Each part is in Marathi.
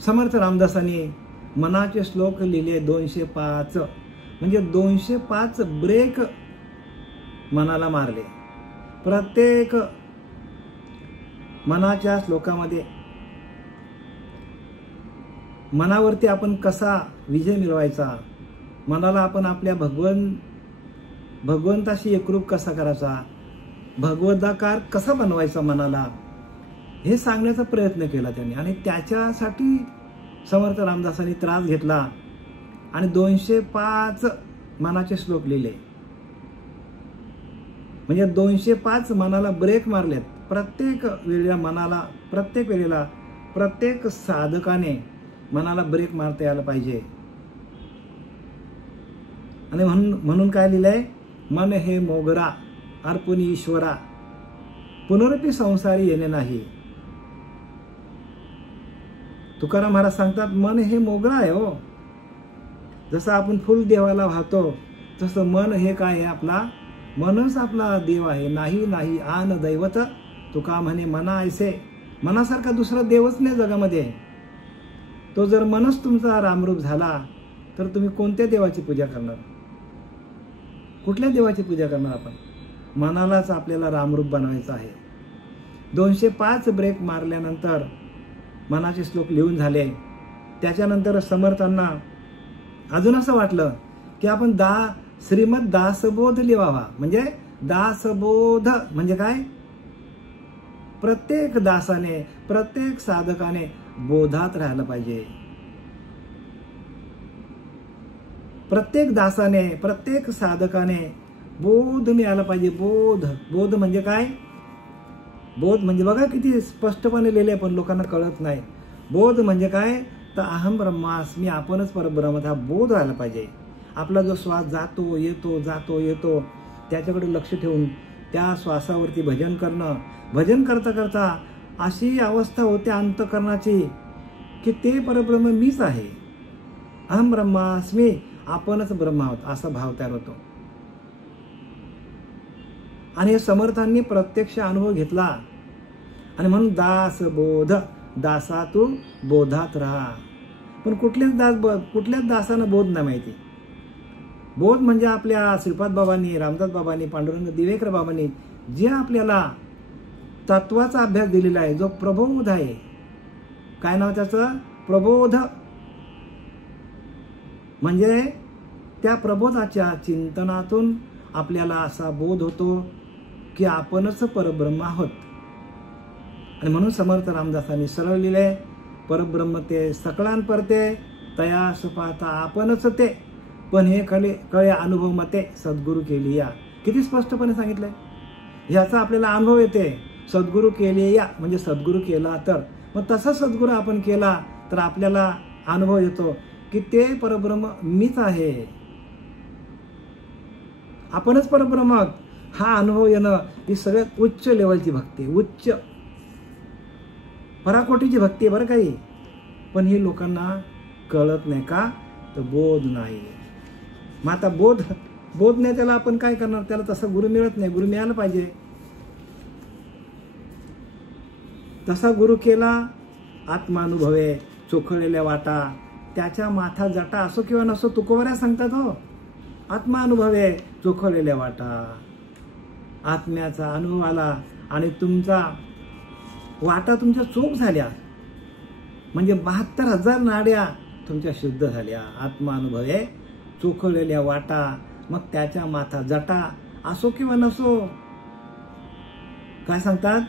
समर्थ रामदासांनी मनाचे श्लोक लिहिले 205, म्हणजे 205 ब्रेक मनाला मारले. प्रत्येक मनाच्या श्लोकामध्ये मनावरती आपण कसा विजय मिळवायचा, मनाला आपण आपल्या भगवंताशी एकरूप कसा करायचा, भगवदाकार कसा बनवायचा मनाला, हे सांगण्याचा प्रयत्न केला त्यांनी. आणि त्याच्यासाठी समर्थ रामदासांनी त्रास घेतला आणि 205 मनाचे श्लोक लिहिले. म्हणजे 205 मनाला ब्रेक मारलेत. प्रत्येक वेळेला प्रत्येक साधकाने मनाला ब्रेक मारता यायला पाहिजे. आणि म्हणून काय लिहिलंय, मन हे मोगरा अर्पुनी ईश्वरा, पुनरपी संसारी येणे नाही. तुकाराम महाराज सांगतात, मन हे मोगरा आहे हो. जसं आपण फुल देवाला वाहतो तसं मन हे काय आहे, आपला मनच आपला देव आहे. नाही नाही आन दैवत, तुका म्हणे मना ऐसे. मनासारखा दुसरा देवच नाही जगामध्ये. तो जर मनच तुमचा रामरूप झाला तर तुम्ही कोणत्या देवाची पूजा करणार, कुठल्या देवाची पूजा करणार? आपण मनालाच आपल्याला रामरूप बनवायचं आहे. 205 ब्रेक मारल्यानंतर मनाचे श्लोक लिहून झाले. त्याच्यानंतर समर्थांना अजून असं वाटलं की आपण श्रीमद दासबोध लिहावा. म्हणजे दासबोध म्हणजे काय, प्रत्येक दासाने प्रत्येक साधकाने बोधात राहायला पाहिजे. प्रत्येक दासाने प्रत्येक साधकाने बोध मिळाला पाहिजे. बोध म्हणजे काय, बोध म्हणजे बघा किती स्पष्टपणे लिहिले पण लोकांना कळत नाही. बोध म्हणजे काय, तर अहम ब्रह्मास्मी, आपणच परब्रह्म, हा बोध व्हायला पाहिजे. आपला जो श्वास जातो येतो त्याच्याकडे लक्ष ठेवून त्या श्वासावरती भजन करणं. भजन करता करता अशी अवस्था होते अंतःकरणाची की ते परब्रह्म मीच आहे. अहम ब्रह्मास्मी, आपणच ब्रह्म आहोत असा भाव तयार होतो. आणि हे समर्थांनी प्रत्यक्ष अनुभव घेतला. आणि म्हणून दास बोध, दासातू बोधात राहा. पण कुठल्याच दासांना बोध नाही माहिती. बोध म्हणजे आपल्या श्रीपाद बाबांनी, रामदास बाबांनी, पांडुरंग दिवेकर बाबांनी जे आपल्याला तत्वाचा अभ्यास दिलेला आहे, जो प्रबोध आहे. काय नाव त्याचं, प्रबोध. म्हणजे त्या प्रबोधाच्या चिंतनातून आपल्याला असा बोध होतो की आपणच परब्रह्म आहोत. आणि म्हणून समर्थ रामदासांनी सरळ लिहिले, परब्रह्म ते सकळान परते, तया सुपाता आपणच ते, पण हे कळे अनुभव मते सद्गुरू केली या. किती स्पष्टपणे सांगितलंय. ह्याचा आपल्याला अनुभव येते. सद्गुरू केली या म्हणजे सद्गुरू केला तर, मग तसा सद्गुरू आपण केला तर आपल्याला अनुभव येतो की ते परब्रह्म मीच आहे, आपणच परब्रह्म. हा अनुभव येणं ही सगळ्यात उच्च लेवलची भक्ती, उच्च पराकोटीची भक्ती आहे बरं काही. पण ही लोकांना कळत नाही. का तर बोध नाही. मग आता बोध नाही त्याला आपण काय करणार, त्याला तसा गुरु मिळत नाही. गुरु मिळायला पाहिजे. तसा गुरु केला, आत्मानुभवे चोखळलेल्या वाटा, त्याच्या माथा जटा असो किंवा नसो, तुकोबऱ्या सांगतात हो. आत्मानुभवे चोखळलेल्या वाटा, आत्म्याचा अनुभव आला आणि तुमचा वाटा तुमच्या चोख झाल्या. म्हणजे 72,000 नाड्या तुमच्या शुद्ध झाल्या. आत्मानुभवे चोखळलेल्या वाटा, मग त्याच्या माथा जटा असो किंवा नसो. काय सांगतात,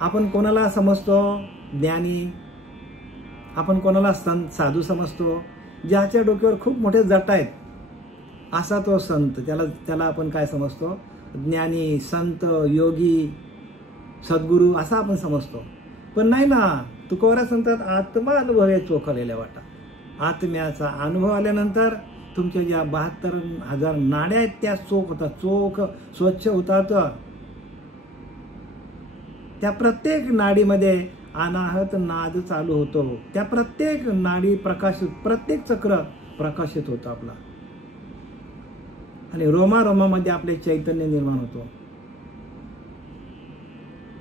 आपण कोणाला समजतो ज्ञानी, आपण कोणाला संत साधू समजतो, ज्याच्या डोक्यावर खूप मोठे जटा आहेत असा तो संत. त्याला आपण काय समजतो, ज्ञानी, संत, योगी, सद्गुरू असा आपण समजतो. पण नाही ना, तुकोबऱ्या सांगतात आत्मा अनुभवे चोखलेल्या वाटा. आत्म्याचा अनुभव आल्यानंतर तुमच्या ज्या 72,000 नाड्या आहेत त्या चोख होतात, चोख स्वच्छ होतात. त्या प्रत्येक नाडीमध्ये अनाहत नाद चालू होतो. त्या प्रत्येक नाडी प्रकाशित, प्रत्येक चक्र प्रकाशित होतं आपला. आणि रोमारोमामध्ये आपले चैतन्य निर्माण होतो.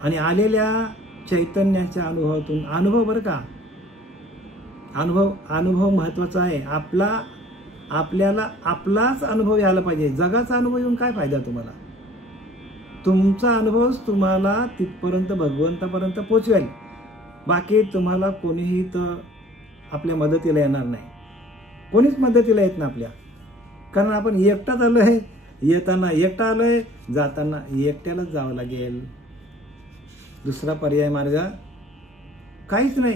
आणि आलेल्या चैतन्याच्या अनुभवातून, अनुभव बरं का, अनुभव महत्वाचा आहे. आपल्याला आपलाच अनुभव यायला पाहिजे. जगाचा अनुभव येऊन काय फायदा तुम्हाला? तुमचा अनुभवच तुम्हाला तिथपर्यंत भगवंतापर्यंत पोचवेल. बाकी तुम्हाला कोणीही तर आपल्या मदतीला येणार नाही. कोणीच मदतीला येत ना आपल्या. कारण आपण एकटाच आलोय. येताना एकटा आलोय, जाताना एकट्यालाच जावं लागेल. दुसरा पर्याय मार्ग काहीच नाही.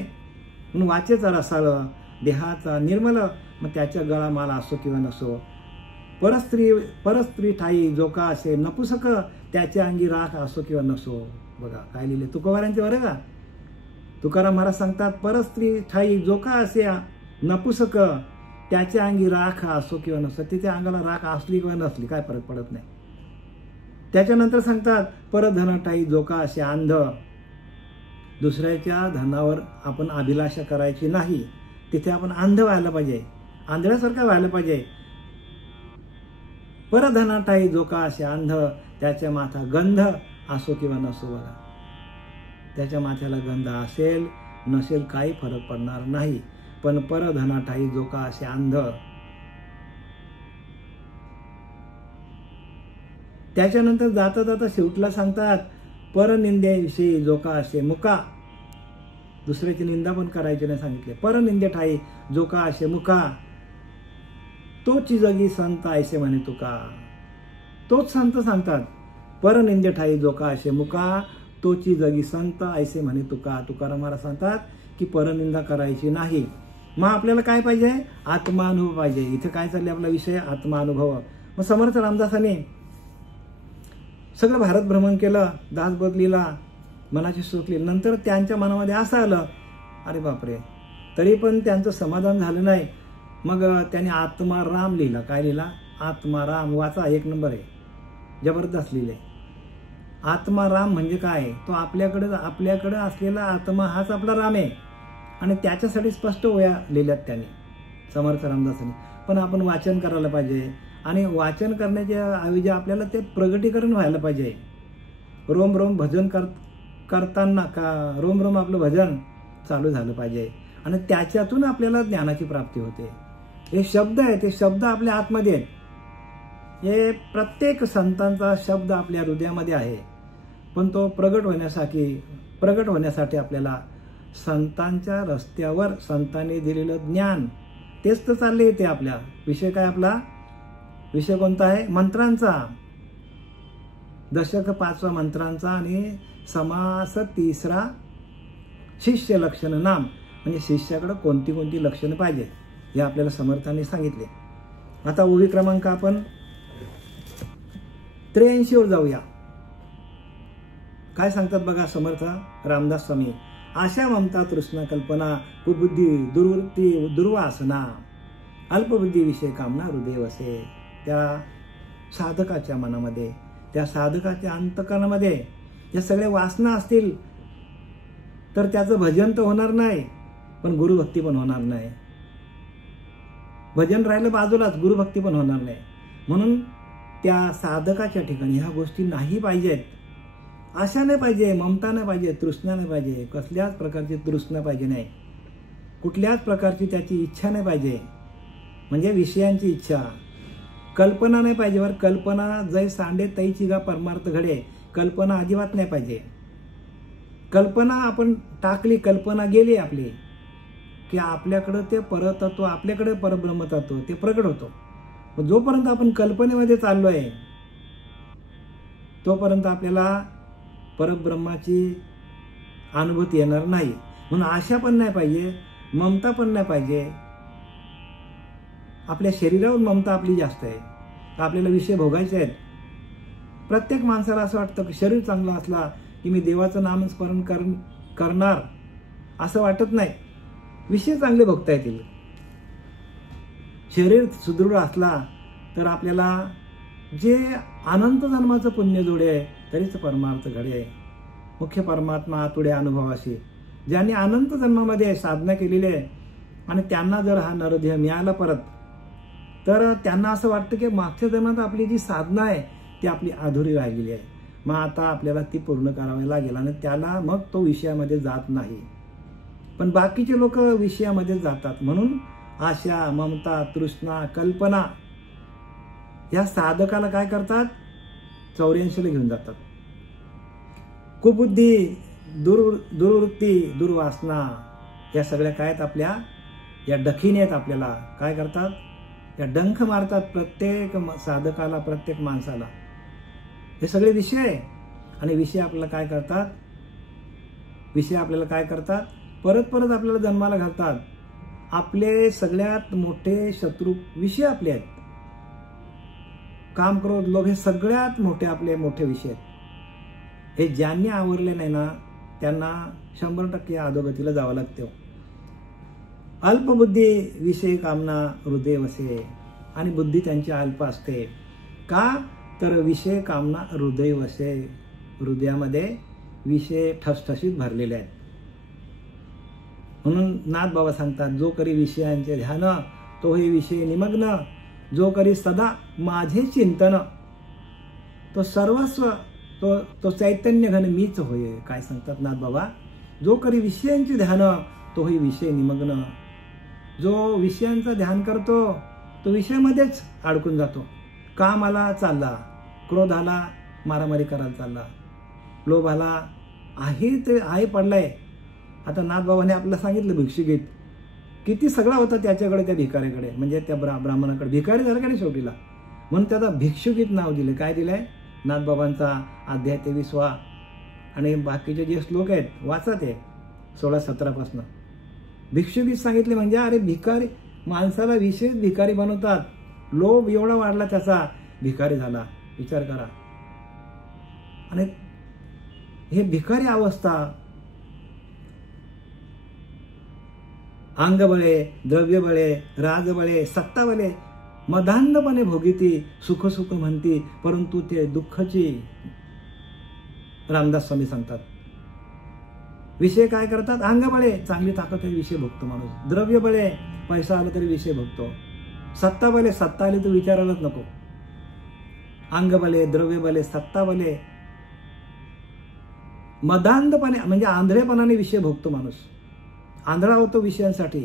म्हणून वाचेचा रसाळ, देहाचा निर्मल, मग त्याच्या गळा माला असो किंवा नसो. परस्त्री ठाई जो का असे नपुसक, त्याच्या अंगी राख असो किंवा नसो. बघा काय लिहिले तुकोबारांचे बरं का. तुकाराम महाराज सांगतात, परस्त्री ठाई जो का असे नपुसक, त्याच्या अंगी राख असो किंवा नसो. तिच्या अंगाला राख असली किंवा नसली काय फरक पडत नाही. त्याच्यानंतर सांगतात, परधन ठाई जो का असे अंध, दुसऱ्याच्या धनावर आपण अभिलाषा करायची नाही. तिथे आपण अंध व्हायला पाहिजे, आंधळ्यासारखा व्हायला पाहिजे. परधना ठाई जो का असे अंध, त्याच्या माथा गंध असो किंवा नसो. बघा त्याच्या माथ्याला गंध असेल नसेल काही फरक पडणार नाही. पण परधना ठाई जो का असे अंध, त्याच्यानंतर जाता जाता शेवटला सांगतात, परनिंद्याविषयी जो का असे मुका. दुसऱ्याची निंदा पण करायची नाही सांगितले. परनिंदे ठाई जो का असे मुका, तोची जगी संत ऐसे म्हणे तुका. तोच संत सांगतात, परनिंदे ठाई जो का असे मुका, तोची जगी संत ऐसे म्हणे तुका. तुकाराम महाराज सांगतात की परनिंदा करायची नाही. मग आपल्याला काय पाहिजे? आत्मानुभव पाहिजे. इथे काय चालले आपला विषय? आत्मानुभव. मग समर्थ रामदासांनी सगळं भारत भ्रमण केलं, दास बदलीला, मनाची सुटली. नंतर त्यांच्या मनामध्ये असं आलं, अरे बापरे, तरी पण त्यांचं समाधान झालं नाही. मग त्यांनी आत्माराम लिहिला. काय लिहिला? आत्माराम. वाचा, 1 नंबर आहे, जबरदस्त लिहिले. आत्माराम म्हणजे काय? तो आपल्याकडे असलेला आत्मा हाच आपला राम आहे. आणि त्याच्यासाठी स्पष्ट वया लिहिल्यात त्यांनी, समर्थ रामदासांनी. पण आपण वाचन करायला पाहिजे. आणि वाचन करण्याच्या ऐवजी आपल्याला ते प्रगटीकरण व्हायला पाहिजे. रोम रोम भजन करताना रोम रोम आपलं भजन चालू झालं पाहिजे. आणि त्याच्यातून आपल्याला ज्ञानाची प्राप्ती होते. हे शब्द आहे, ते शब्द आपल्या आतमध्ये आहेत. हे प्रत्येक संतांचा शब्द आपल्या हृदयामध्ये आहे. पण तो प्रगट होण्यासाठी आपल्याला संतांच्या रस्त्यावर संतांनी दिलेलं ज्ञान तेच तर चालले येते. आपल्या विषय काय? आपला विषय कोणता आहे? मंत्रांचा. दशक 5 मंत्रांचा आणि समास 3 शिष्य लक्षण नाम. म्हणजे शिष्याकडे कोणती कोणती लक्षणं पाहिजे हे आपल्याला समर्थांनी सांगितले. आता ओवी क्रमांक आपण 83 वर जाऊया. काय सांगतात बघा समर्थ रामदास स्वामी. आशा ममता तृष्णा कल्पना कुबुद्धी दुर्वृत्ती दुर्वासना अल्पबुद्धी विषय कामना हृदय वसे. त्या साधकाच्या मनामध्ये, त्या साधकाच्या अंतकरणामध्ये या सगळ्या वासना असतील तर त्याचं भजन तर होणार नाही, पण गुरुभक्ती पण होणार नाही. भजन राहिलं बाजूलाच, गुरुभक्ती पण होणार नाही. म्हणून त्या साधकाच्या ठिकाणी ह्या गोष्टी नाही पाहिजेत. आशा नाही पाहिजे, ममता नाही पाहिजे, तृष्णा नाही पाहिजे. कसल्याच प्रकारची तृष्णा पाहिजे नाही. कुठल्याच प्रकारची त्याची इच्छा नाही पाहिजे, म्हणजे विषयांची इच्छा. कल्पना नाही पाहिजे. वर कल्पना जय सांडे तैची गा परमार्थ घडे. कल्पना अजिबात नाही पाहिजे. कल्पना आपण टाकली, कल्पना गेली आपली, की आपल्याकडे ते परतत्व, आपल्याकडे परब्रह्मतत्व ते प्रगट होतो. जोपर्यंत आपण कल्पनेमध्ये चाललोय तोपर्यंत आपल्याला परब्रह्माची अनुभूती येणार नाही. म्हणून आशा पण नाही पाहिजे, ममता पण नाही पाहिजे. आपल्या शरीरावर ममता आपली जास्त आहे. आपल्याला विषय भोगायचे आहेत. प्रत्येक माणसाला असं वाटतं की शरीर चांगलं असला की मी देवाचं नामस्मरण करणार असं वाटत नाही. विषय चांगले भोगता येतील. शरीर सुदृढ असला तर आपल्याला जे अनंत जन्माचं पुण्य जोडे आहे तरीच परमार्थ घडे. मुख्य परमात्मा आतुडे अनुभवाशी. ज्यांनी अनंत जन्मामध्ये साधना केलेली आहे आणि त्यांना जर हा नरदेह मिळाला परत, तर त्यांना असं वाटतं की मागच्या जन्मात आपली जी साधना आहे ती आपली अधुरी राहिलेली आहे. मग आता आपल्याला ती पूर्ण करावी लागेल आणि त्याला मग तो विषयामध्ये जात नाही. पण बाकीचे लोक विषयामध्ये जातात. म्हणून आशा, ममता, तृष्णा, कल्पना या साधकाला काय करतात? 84ला घेऊन जातात. कुबुद्धी, दुर्वृत्ती, दुर्वासना या सगळ्या काय आहेत? आपल्या या डखीने आहेत. आपल्याला काय करतात? या डंख मारतात प्रत्येक साधकाला, प्रत्येक माणसाला. हे सगळे विषय. आणि विषय आपल्याला काय करतात? विषय आपल्याला काय करतात? परत परत आपल्याला जन्माला घालतात. आपले सगळ्यात मोठे शत्रू विषय आपले आहेत. काम, क्रोध, लोभ हे सगळ्यात मोठे आपले मोठे विषय आहेत. हे ज्यांनी आवरले नाही ना त्यांना 100% अधोगतीला जावं लागतं. अल्पबुद्धी, विषय कामना हृदय वसे. आणि बुद्धी त्यांची अल्प असते. का? तर विषय कामना हृदय वसे. हृदयामध्ये विषय ठसठशीत भरलेले आहेत. म्हणून नाथ बाबा सांगतात, जो करी विषयांचे ध्यान तो हे विषय निमग्न, जो करी सदा माझे चिंतन तो सर्वस्व तो चैतन्य घन मीच होय. काय सांगतात नाथ बाबा? जो करी विषयांचे ध्यान तो हे विषय निमग्न. जो विषयांचं ध्यान करतो तो विषयामध्येच अडकून जातो. कामाला चालला, क्रोधाला मारामारी करायला चालला, लोभाला आहे ते आहे पडलाय. आता नाथ बाबाने आपल्याला सांगितलं भिक्षुगीत किती सगळा होता त्याच्याकडे, त्या भिकाऱ्याकडे, म्हणजे त्या ब्राह्मणाकडे. भिकारी झाला का नाही शेवटीला? म्हणून त्याला भिक्षुगीत नाव दिले. काय दिलंय? नाथ बाबांचा अध्याय 23वा. आणि बाकीचे जे श्लोक आहेत वाचा ते 16-17 पासून. भिक्षुगीत सांगितले म्हणजे अरे भिकारी माणसाला विशेष भिकारी बनवतात. लोभ एवढा वाढला त्याचा, भिकारी झाला. विचार करा. आणि हे भिकारी अवस्था अंगबळे, द्रव्यबळे, राजबळे, सत्ताबळे मदांधपणे भोगीती, सुख सुख म्हणती परंतु ते दुःखाची. रामदास स्वामी सांगतात. विषय काय करतात? अंगबळे, चांगली ताकद आहे विषय भोगतो माणूस. द्रव्यबळे, पैसा आला तरी विषय भोगतो. सत्ताबळे, सत्ता आली तर विचारायलाच नको. अंगबळे, द्रव्यबळे, सत्ताबळे मदांधपणे म्हणजे आंधळेपणाने विषय भोगतो माणूस. आंधळा होतो विषयांसाठी.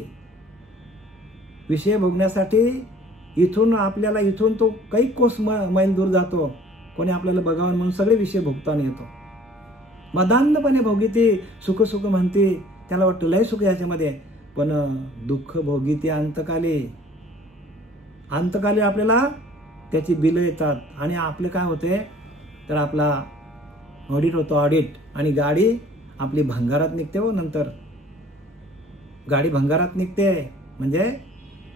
विषय भोगण्यासाठी इथून आपल्याला इथून तो काही कोस मैल दूर जातो. कोणी आपल्याला बघावं म्हणून सगळे विषय भोगताना येतो. मदांधपणे भोगीती, सुख सुख म्हणते. त्याला वाटतं लय सुख याच्यामध्ये, पण दुःख भोगीती अंतकाली. अंतकाली आपल्याला त्याची बिलं येतात. आणि आपले काय होते तर आपला ऑडिट होतो, ऑडिट. आणि गाडी आपली भंगारात निघते. हो, नंतर गाडी भंगारात निघते म्हणजे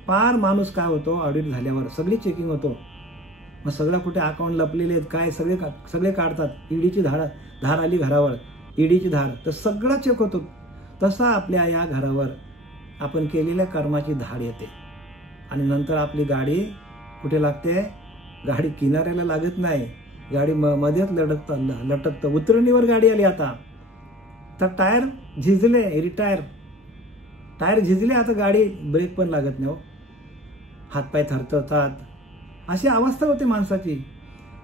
पार माणूस काय होतो ऑडिट झाल्यावर सगळी चेकिंग होतो. मग सगळं कुठे अकाउंट लपलेले आहेत काय सगळे काढतात. ईडीची धार आली घरावर, ईडीची धार, तर सगळं चेक होतो. तसा आपल्या या घरावर आपण केलेल्या कर्माची धार येते. आणि नंतर आपली गाडी कुठे लागते? गाडी किनाऱ्याला लागत नाही, गाडी मध्येच लटकतं. उतरणीवर गाडी आली आता तर टायर झिजले, टायर झिजले. आता गाडी ब्रेक पण लागत नाही. हो, हातपाय थरथरतात. अशी अवस्था होते माणसाची.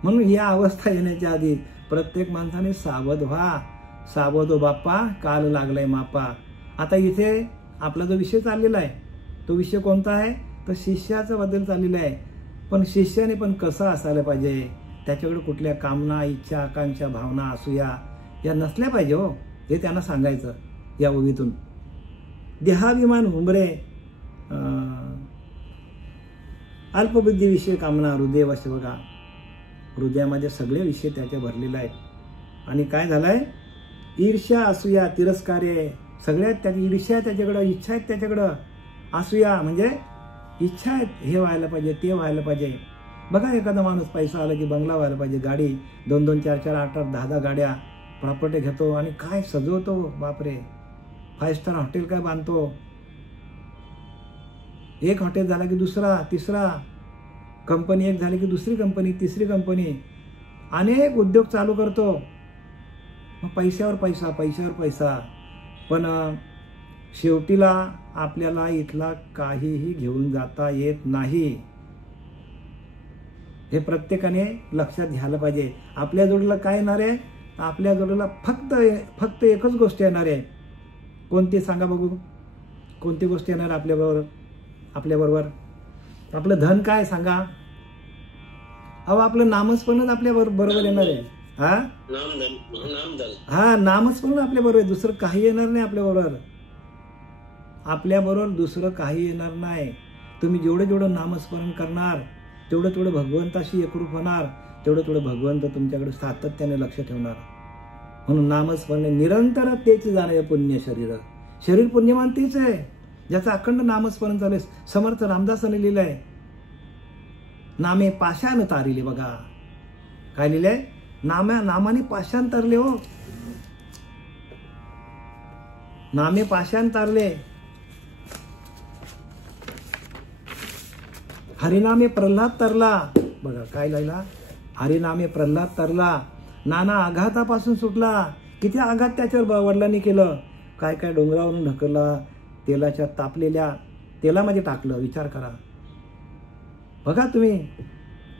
म्हणून या अवस्था येण्याच्या आधी प्रत्येक माणसाने सावध व्हा. सावध हो बाप्पा, काल लागलाय मापा. आता इथे आपला जो विषय चाललेला आहे तो विषय कोणता आहे? तर शिष्याचा बद्दल चाललेला आहे. पण शिष्याने पण कसं असायला पाहिजे? त्याच्याकडे कुठल्या कामना, इच्छा, आकांक्षा, भावना, असूया या नसल्या पाहिजे. हो, हे त्यांना सांगायचं या ओवीतून. देहाभिमान हुंबरे, अल्पबुद्धी, विषय कामना हृदय वश. बघा, हृदयामध्ये सगळे विषय त्याच्या भरलेले आहेत. आणि काय झालंय? ईर्ष्या, असूया, तिरस्कारे सगळ्यात त्याची ईर्ष्या त्याच्याकडं, इच्छा आहेत त्याच्याकडं. असूया म्हणजे इच्छा आहेत, हे व्हायला पाहिजे, ते व्हायला पाहिजे. बघा, एखादा माणूस पैसा आला की बंगला व्हायला पाहिजे, गाडी 2-2, 4-4, 8-8, 10-10 गाड्या प्रॉपर्टी घेतो आणि काय सजवतो. बापरे, 5 स्टार हॉटेल काय बांधतो. एक हॉटेल झाला की दुसरा, तिसरा. कंपनी एक झाली की दुसरी कंपनी, तिसरी कंपनी. अनेक उद्योग चालू करतो. मग पैशावर पैसा, पैशावर पैसा. पण शेवटीला आपल्याला इथला काहीही घेऊन जाता येत नाही. हे प्रत्येकाने लक्षात घ्यायला पाहिजे. आपल्या जोडीला काय येणार आहे? आपल्या जोडीला फक्त एकच गोष्ट येणार आहे. कोणती सांगा बघू, कोणती गोष्ट येणार आपल्याबरोबर? आपलं धन काय सांगा? अहो आपलं नामस्मरणच आपल्या बरोबर येणार आहे. हा नामस्मरण आपल्या बरोबर, दुसरं काही येणार नाही आपल्याबरोबर. आपल्याबरोबर दुसरं काही येणार नाही. तुम्ही जेवढं नामस्मरण करणार तेवढं भगवंताशी एकरूप होणार, तेवढं भगवंत तुमच्याकडे सातत्याने लक्ष ठेवणार. म्हणून नामस्मरण निरंतर तेच जाणे पुण्य शरीर पुण्यवान तेच आहे ज्याचं अखंड नामस्मरण चालू आहे. समर्थ रामदासाने लिहिलंय, नामे पाषाण तारिले. बघा काय लिहिलंय, नामाने पाषाण तारले. हो नामे पाषाण तारले, हरिनामे प्रल्हाद तरला. बघा काय लिहिला, हरिनामे प्रल्हाद तरला, नाना आघातापासून सुटला. किती आघात त्याच्यावर वडिलांनी केलं, काय काय डोंगरावरून ढकलला, तेलाच्या तापलेल्या तेलामध्ये टाकलं. विचार करा बघा तुम्ही.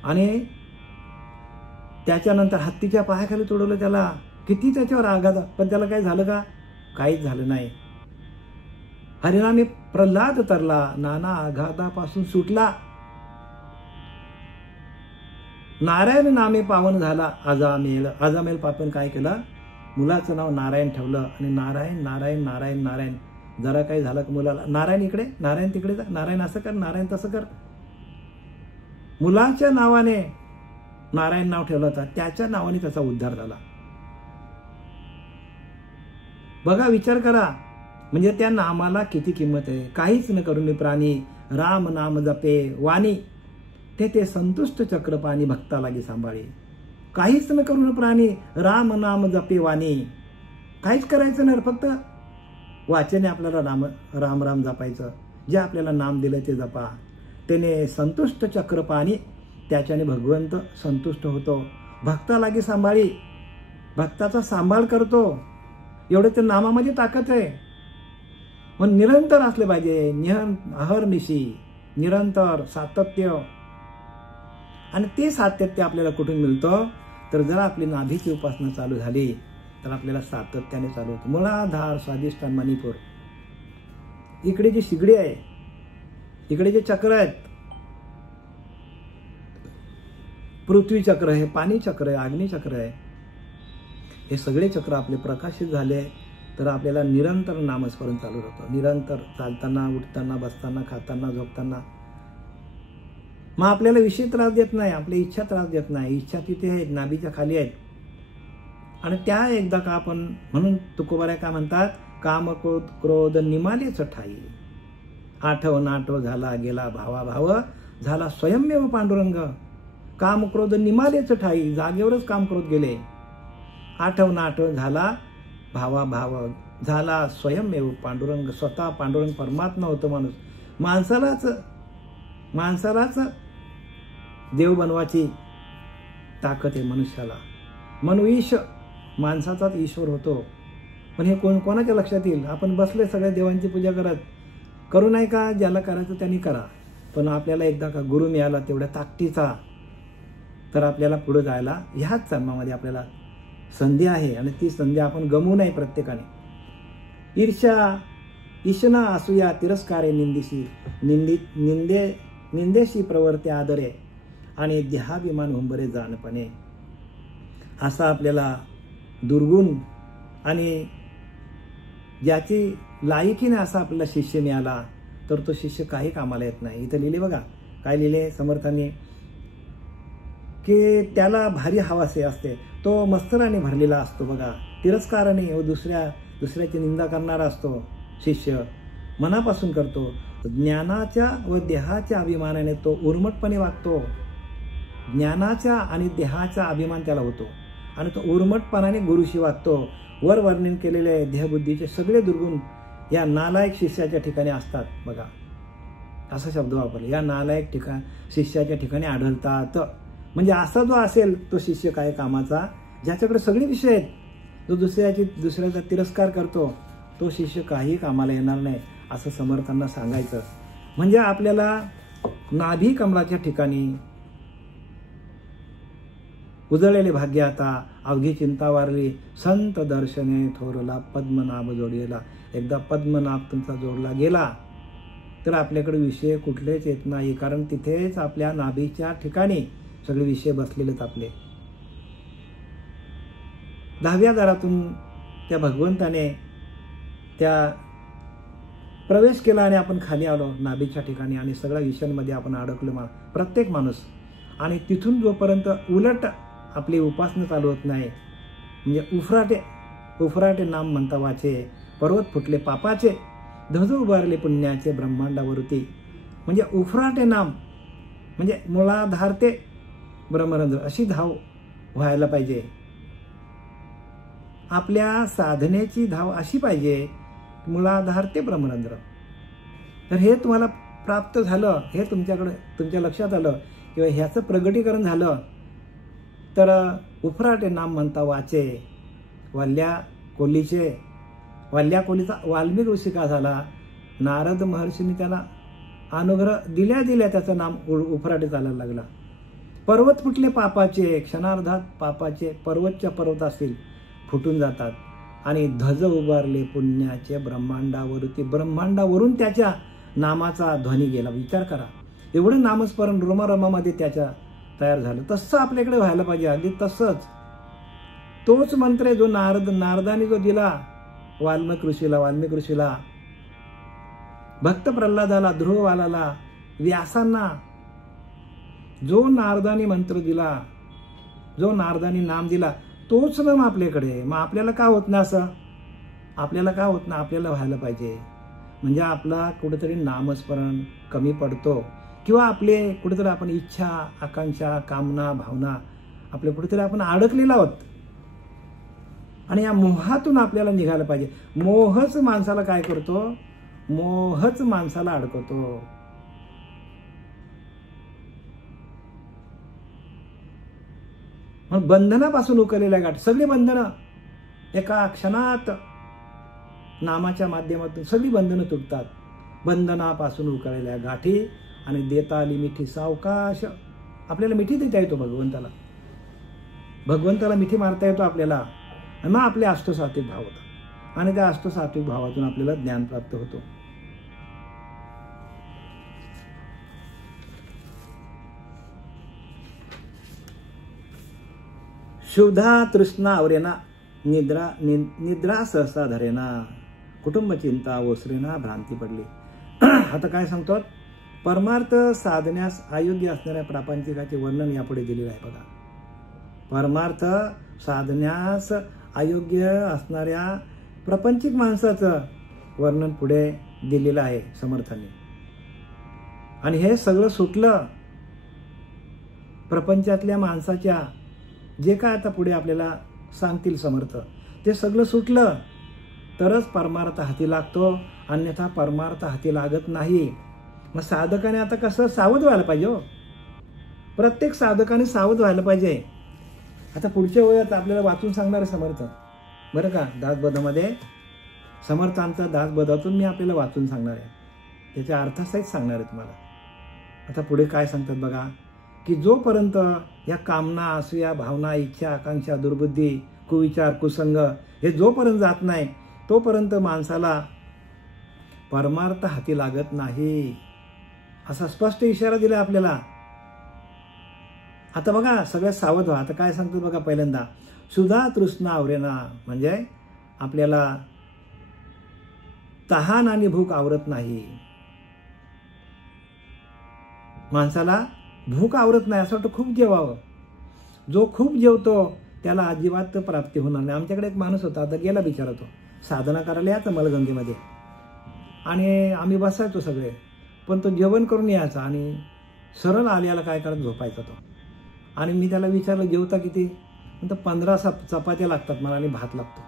आणि त्याच्यानंतर हत्तीच्या पायाखाली तोडवलं त्याला. किती त्याच्यावर आघात, पण त्याला काय झालं का? काहीच झालं नाही. हरिनामे प्रल्हाद तरला, नाना आघातापासून सुटला. नारायण नामे पावन झाला अजामेल. अजामेल पापन काय केलं, मुलाचं नाव नारायण ठेवलं आणि नारायण नारायण नारायण नारायण. जरा काही झालं का मुलाला, नारायण इकडे नारायण तिकडे जा, नारायण असं कर नारायण तसं कर. मुलाच्या नावाने नारायण नाव ठेवलं होतं, त्याच्या नावाने त्याचा उद्धार झाला. बघा विचार करा, म्हणजे त्या नामाला किती किंमत आहे. काहीच न करून मी प्राणी राम नाम जपे वाणी, ते संतुष्ट चक्रपाणी भक्ता लागी सांभाळे. काहीच न करून प्राणी राम नाम जपे वाणी. काहीच करायचं नाही, फक्त वाचने आपल्याला राम राम जपायचं. जे आपल्याला नाम दिलं ते जपा. त्याने संतुष्ट चक्रपाणी, त्याच्याने भगवंत संतुष्ट होतो. भक्ता लागी सांभाळी, भक्ताचा सांभाळ करतो. एवढं त्या नामामध्ये ताकद आहे. मग निरंतर असले पाहिजे, अहर्निशी निरंतर सातत्य. आणि ते सातत्य आपल्याला कुठून मिळतं, तर जर आपली नाभीची उपासना चालू झाली तर आपल्याला सातत्याने चालू होतं. मूलाधार स्वादिष्ठान मणिपूर. इकडे जी शिगडी आहे, इकडे जे चक्र आहेत, पृथ्वी चक्र आहे, पाणी चक्र आहे, अग्नी चक्र आहे, हे सगळे चक्र आपले प्रकाशित झाले तर आपल्याला निरंतर नामस्मरण चालू राहतं. निरंतर चालताना, उठताना, बसताना, खाताना, झोपताना. मग आपल्याला विषय त्रास देत नाही, आपली इच्छा त्रास देत नाही. इच्छा तिथे आहेत, नाभीच्या खाली आहेत. आणि त्या एकदा का आपण, म्हणून तुकोबाऱ्या काय म्हणतात, काम क्रोध निमालेच ठाई, आठव नाठव झाला गेला भावा भाव, झाला स्वयंमेव पांडुरंग. काम क्रोध निमालेच ठाई, जागेवरच काम क्रोध गेले. आठव नाठव झाला भावा भाव, झाला स्वयंमेव पांडुरंग. स्वतः पांडुरंग परमात्मा होतो माणूस. माणसालाच देव बनवायची ताकद आहे मनुष्याला. ईश माणसाचाच ईश्वर होतो. पण हे कोणाच्या लक्षात येईल? आपण बसले सगळ्या देवांची पूजा करत, करू नाही का? ज्याला करायचं त्यांनी करा. पण आपल्याला एकदा का गुरु मिळाला तेवढ्या ताकदीचा, तर आपल्याला पुढे जायला ह्याच जन्मामध्ये आपल्याला संधी आहे. आणि ती संधी आपण गमवू नये प्रत्येकाने. ईर्ष्या ईशना असूया तिरस्कारे निंदिशी, निंदेशी प्रवर्ते आदरे, आणि देहाभिमान हुंबरे जानपणे. असा आपल्याला दुर्गुण आणि ज्याची लायकीने असा आपल्याला शिष्य मिळाला तर तो शिष्य काही कामाला येत नाही. इथं लिहिले बघा काय लिहिले समर्थांनी, की त्याला भारी हवासे असते, तो मस्तराने भरलेला असतो. बघा तिरस्काराने व दुसऱ्याची निंदा करणारा असतो शिष्य, मनापासून करतो. ज्ञानाच्या व देहाच्या अभिमानाने तो उर्मटपणे वागतो. ज्ञानाच्या आणि देहाचा अभिमान त्याला होतो आणि तो उर्मटपणाने गुरुशी वागतो. वर वर्णन केलेले देहबुद्धीचे सगळे दुर्गुण या नालायक शिष्याच्या ठिकाणी असतात. बघा असा शब्द वापरला, या नालायक शिष्याच्या ठिकाणी आढळतात. म्हणजे असा जो असेल तो शिष्य काय कामाचा, ज्याच्याकडे सगळे विषय आहेत, जो दुसऱ्याचा तिरस्कार करतो, तो शिष्य काही कामाला येणार नाही असं समर्थांना सांगायचं. म्हणजे आपल्याला नाभी कमलाच्या ठिकाणी उजळलेले भाग्य आता अवघी चिंता वारली, संत दर्शने थोरला पद्मनाभ जोडलेला. एकदा पद्मनाभ तुमचा जोडला गेला तर आपल्याकडे विषय कुठलेच येत नाही, कारण तिथेच आपल्या नाभीच्या ठिकाणी सगळे विषय बसलेलेत आपले. 10व्या दारातून त्या भगवंताने त्या प्रवेश केला आणि आपण खाली आलो नाभीच्या ठिकाणी आणि सगळ्या विषयांमध्ये आपण अडकलो प्रत्येक माणूस. आणि तिथून जोपर्यंत उलट आपली उपासना चालू होत नाही, म्हणजे उफराटे नाम म्हणता वाचे, पर्वत फुटले पापाचे, ध्वज उभारले पुण्याचे ब्रह्मांडावरती. म्हणजे उफराटे नाम म्हणजे मुळाधार ते ब्रह्मरंध्र अशी धाव व्हायला पाहिजे. आपल्या साधनेची धाव अशी पाहिजे मुळाधार ते ब्रह्मरंध्र. तर हे तुम्हाला प्राप्त झालं, हे तुमच्या लक्षात आलं किंवा ह्याचं प्रगटीकरण झालं तर उफराटे नाम म्हणता वाचे. वल्ल्या कोलीचा वाल्मिक ऋषी का झाला? नारद महर्षींनी त्याला अनुग्रह दिल्या त्याचं नाम उफराटे चालायला लागला. पर्वत फुटले पापाचे, क्षणार्धात पापाचे पर्वतच्या पर्वत असतील फुटून जातात. आणि ध्वज उभारले पुण्याचे ब्रह्मांडावरती, ब्रह्मांडावरून त्याच्या नामाचा ध्वनी गेला. विचार करा, एवढं नामस्मरण रोमारोमामध्ये त्याच्या तयार झालं. तसं आपल्याकडे व्हायला पाहिजे, अगदी तसंच. तोच मंत्र आहे जो नारदाने जो दिला वाल्मिक ऋषीला, भक्त प्रल्हादाला, ध्रुववालाला, व्यासांना, जो नारदानी मंत्र दिला, जो नारदानी नाम दिला, तोच नाम आपल्याकडे. मग आपल्याला का होत नाही असं? आपल्याला का होत नाही? आपल्याला व्हायला पाहिजे. म्हणजे आपला कुठेतरी नामस्मरण कमी पडतो किंवा आपले कुठेतरी आपण इच्छा, आकांक्षा, कामना, भावना आपल्या कुठेतरी आपण अडकलेला आहोत. आणि या मोहातून आपल्याला निघायला पाहिजे. मोहच माणसाला काय करतो? मोहच माणसाला अडकवतो. मग बंधनापासून उकलेल्या गाठ, सगळी बंधनं एका क्षणात नामाच्या माध्यमातून सगळी बंधनं तुटतात. बंधनापासून उकलेल्या गाठी आणि देता आली मिठी सावकाश. आपल्याला मिठी देता येतो भगवंताला मिठी मारता येतो आपल्याला. मग आपले अष्टसात्विक भाव होतात आणि त्या अष्टसात्विक भावातून आपल्याला ज्ञान प्राप्त होतो. शुद्धा तृष्णा आवरेना, निद्रा सहसा धरेना, कुटुंब चिंता ओसरेना, भ्रांती पडली. आता काय सांगतो? परमार्थ साधण्यास अयोग्य असणाऱ्या प्रापंचिकाचे वर्णन यापुढे दिलेले आहे बघा. परमार्थ साधण्यास अयोग्य असणाऱ्या प्रापंचिक माणसाचं वर्णन पुढे दिलेलं आहे समर्थांनी. आणि हे सगळं सुटलं प्रपंचातल्या माणसाच्या, जे काय आता पुढे आपल्याला सांगतील समर्थ, ते सगळं सुटलं तरच परमार्थ हाती लागतो, अन्यथा परमार्थ हाती लागत नाही. मग साधकाने आता कसं सावध व्हायला पाहिजे हो. प्रत्येक साधकाने सावध व्हायला पाहिजे. आता पुढच्या वेळात आपल्याला वाचून सांगणार समर्थ बरं का. दासबोधामध्ये समर्थांचा दासबोधातून मी आपल्याला वाचून सांगणार आहे, त्याच्या अर्थासहित सांगणार आहे तुम्हाला. आता पुढे काय सांगतात बघा, की जोपर्यंत या कामना, असूया, भावना, इच्छा, आकांक्षा, दुर्बुद्धी, कुविचार, कुसंग हे जोपर्यंत जात नाही तोपर्यंत माणसाला परमार्थ हाती लागत नाही, असा स्पष्ट इशारा दिला आपल्याला. आता बघा सगळ्यात सावध व्हा. आता काय सांगतो बघा. पहिल्यांदा सुधा तृष्णा आवरेना, म्हणजे आपल्याला तहान आणि भूक आवरत नाही. माणसाला भूक आवरत नाही, असं वाटतं खूप जेवावं. जो खूप जेवतो त्याला अजिबात प्राप्ती होणार नाही. आमच्याकडे एक माणूस होता, आता गेला बिचारा तो. साधना करायला यायचा मलगंगेमध्ये आणि आम्ही बसायचो सगळे, पण तो जेवण करून यायचा आणि सरळ आल्याला काय करत झोपायचा तो. आणि मी त्याला विचारलं जेवता किती? तर 15 चपात्या लागतात मला आणि भात लागतो.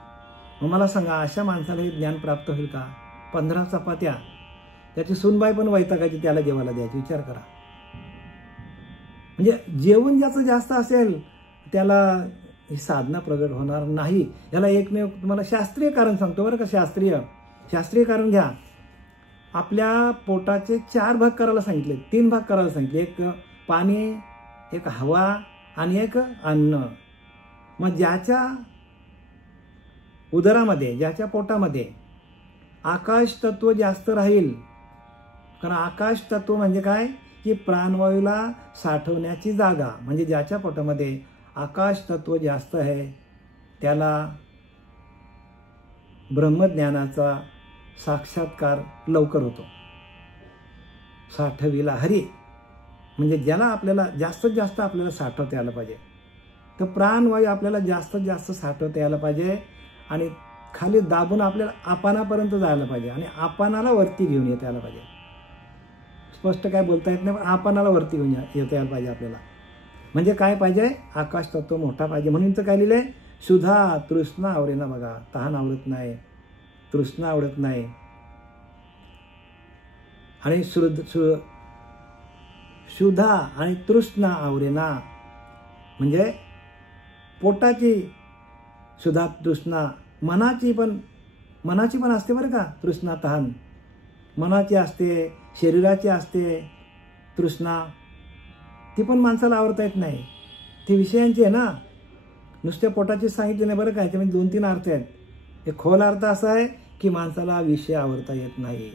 मग मला सांगा अशा माणसाला हे ज्ञान प्राप्त होईल का? 15 चपात्या, त्याची सूनबाई पण वैतागायची त्याला जेवायला द्यायची. विचार करा. म्हणजे जेवण ज्याचं जास्त असेल त्याला ही साधना प्रगट होणार नाही. याला एकमेव तुम्हाला शास्त्रीय कारण सांगतो बरं का. शास्त्रीय कारण घ्या. आपल्या पोटाचे 4 भाग करायला सांगितले, 3 भाग करायला सांगितले. एक पाणी, एक हवा आणि एक अन्न. मग ज्याच्या उदरामध्ये, ज्याच्या पोटामध्ये आकाश तत्व जास्त राहील, कारण आकाश तत्व म्हणजे काय की प्राणवायूला साठवण्याची जागा, म्हणजे ज्याच्या पोटामध्ये आकाश तत्व जास्त आहे त्याला ब्रह्मज्ञानाचा साक्षात्कार लवकर होतो. साठविला हरी, म्हणजे ज्याला आपल्याला जास्तीत जास्त आपल्याला साठवता यायला पाहिजे, तर प्राणवायू आपल्याला जास्तीत जास्त साठवता यायला पाहिजे आणि खाली दाबून आपल्याला आपानापर्यंत जायला पाहिजे आणि आपानाला वरती घेऊन येता यायला पाहिजे. स्पष्ट काय बोलता येत नाही, पण आपानाला वरती घेऊन येता यायला पाहिजे आपल्याला. म्हणजे काय पाहिजे, आकाश तत्व मोठा पाहिजे. म्हणून तर काय लिहिलंय, सुधा तृष्णा आवरेना. बघा, तहान आवडत नाही, तृष्णा आवडत नाही, आणि शुद्धा आणि तृष्णा आवरेना, म्हणजे पोटाची सुद्धा तृष्णा, मनाची पण असते बरं का तृष्णा, तहान मनाची असते, शरीराची असते तृष्णा, ती पण माणसाला आवरता येत नाही. ती विषयांची आहे ना, नुसत्या पोटाची सांगितली नाही बरं का. याच्यामध्ये 2-3 अर्थ आहेत. एक खोल अर्थ असा आहे की माणसाला विषय आवरता येत नाही,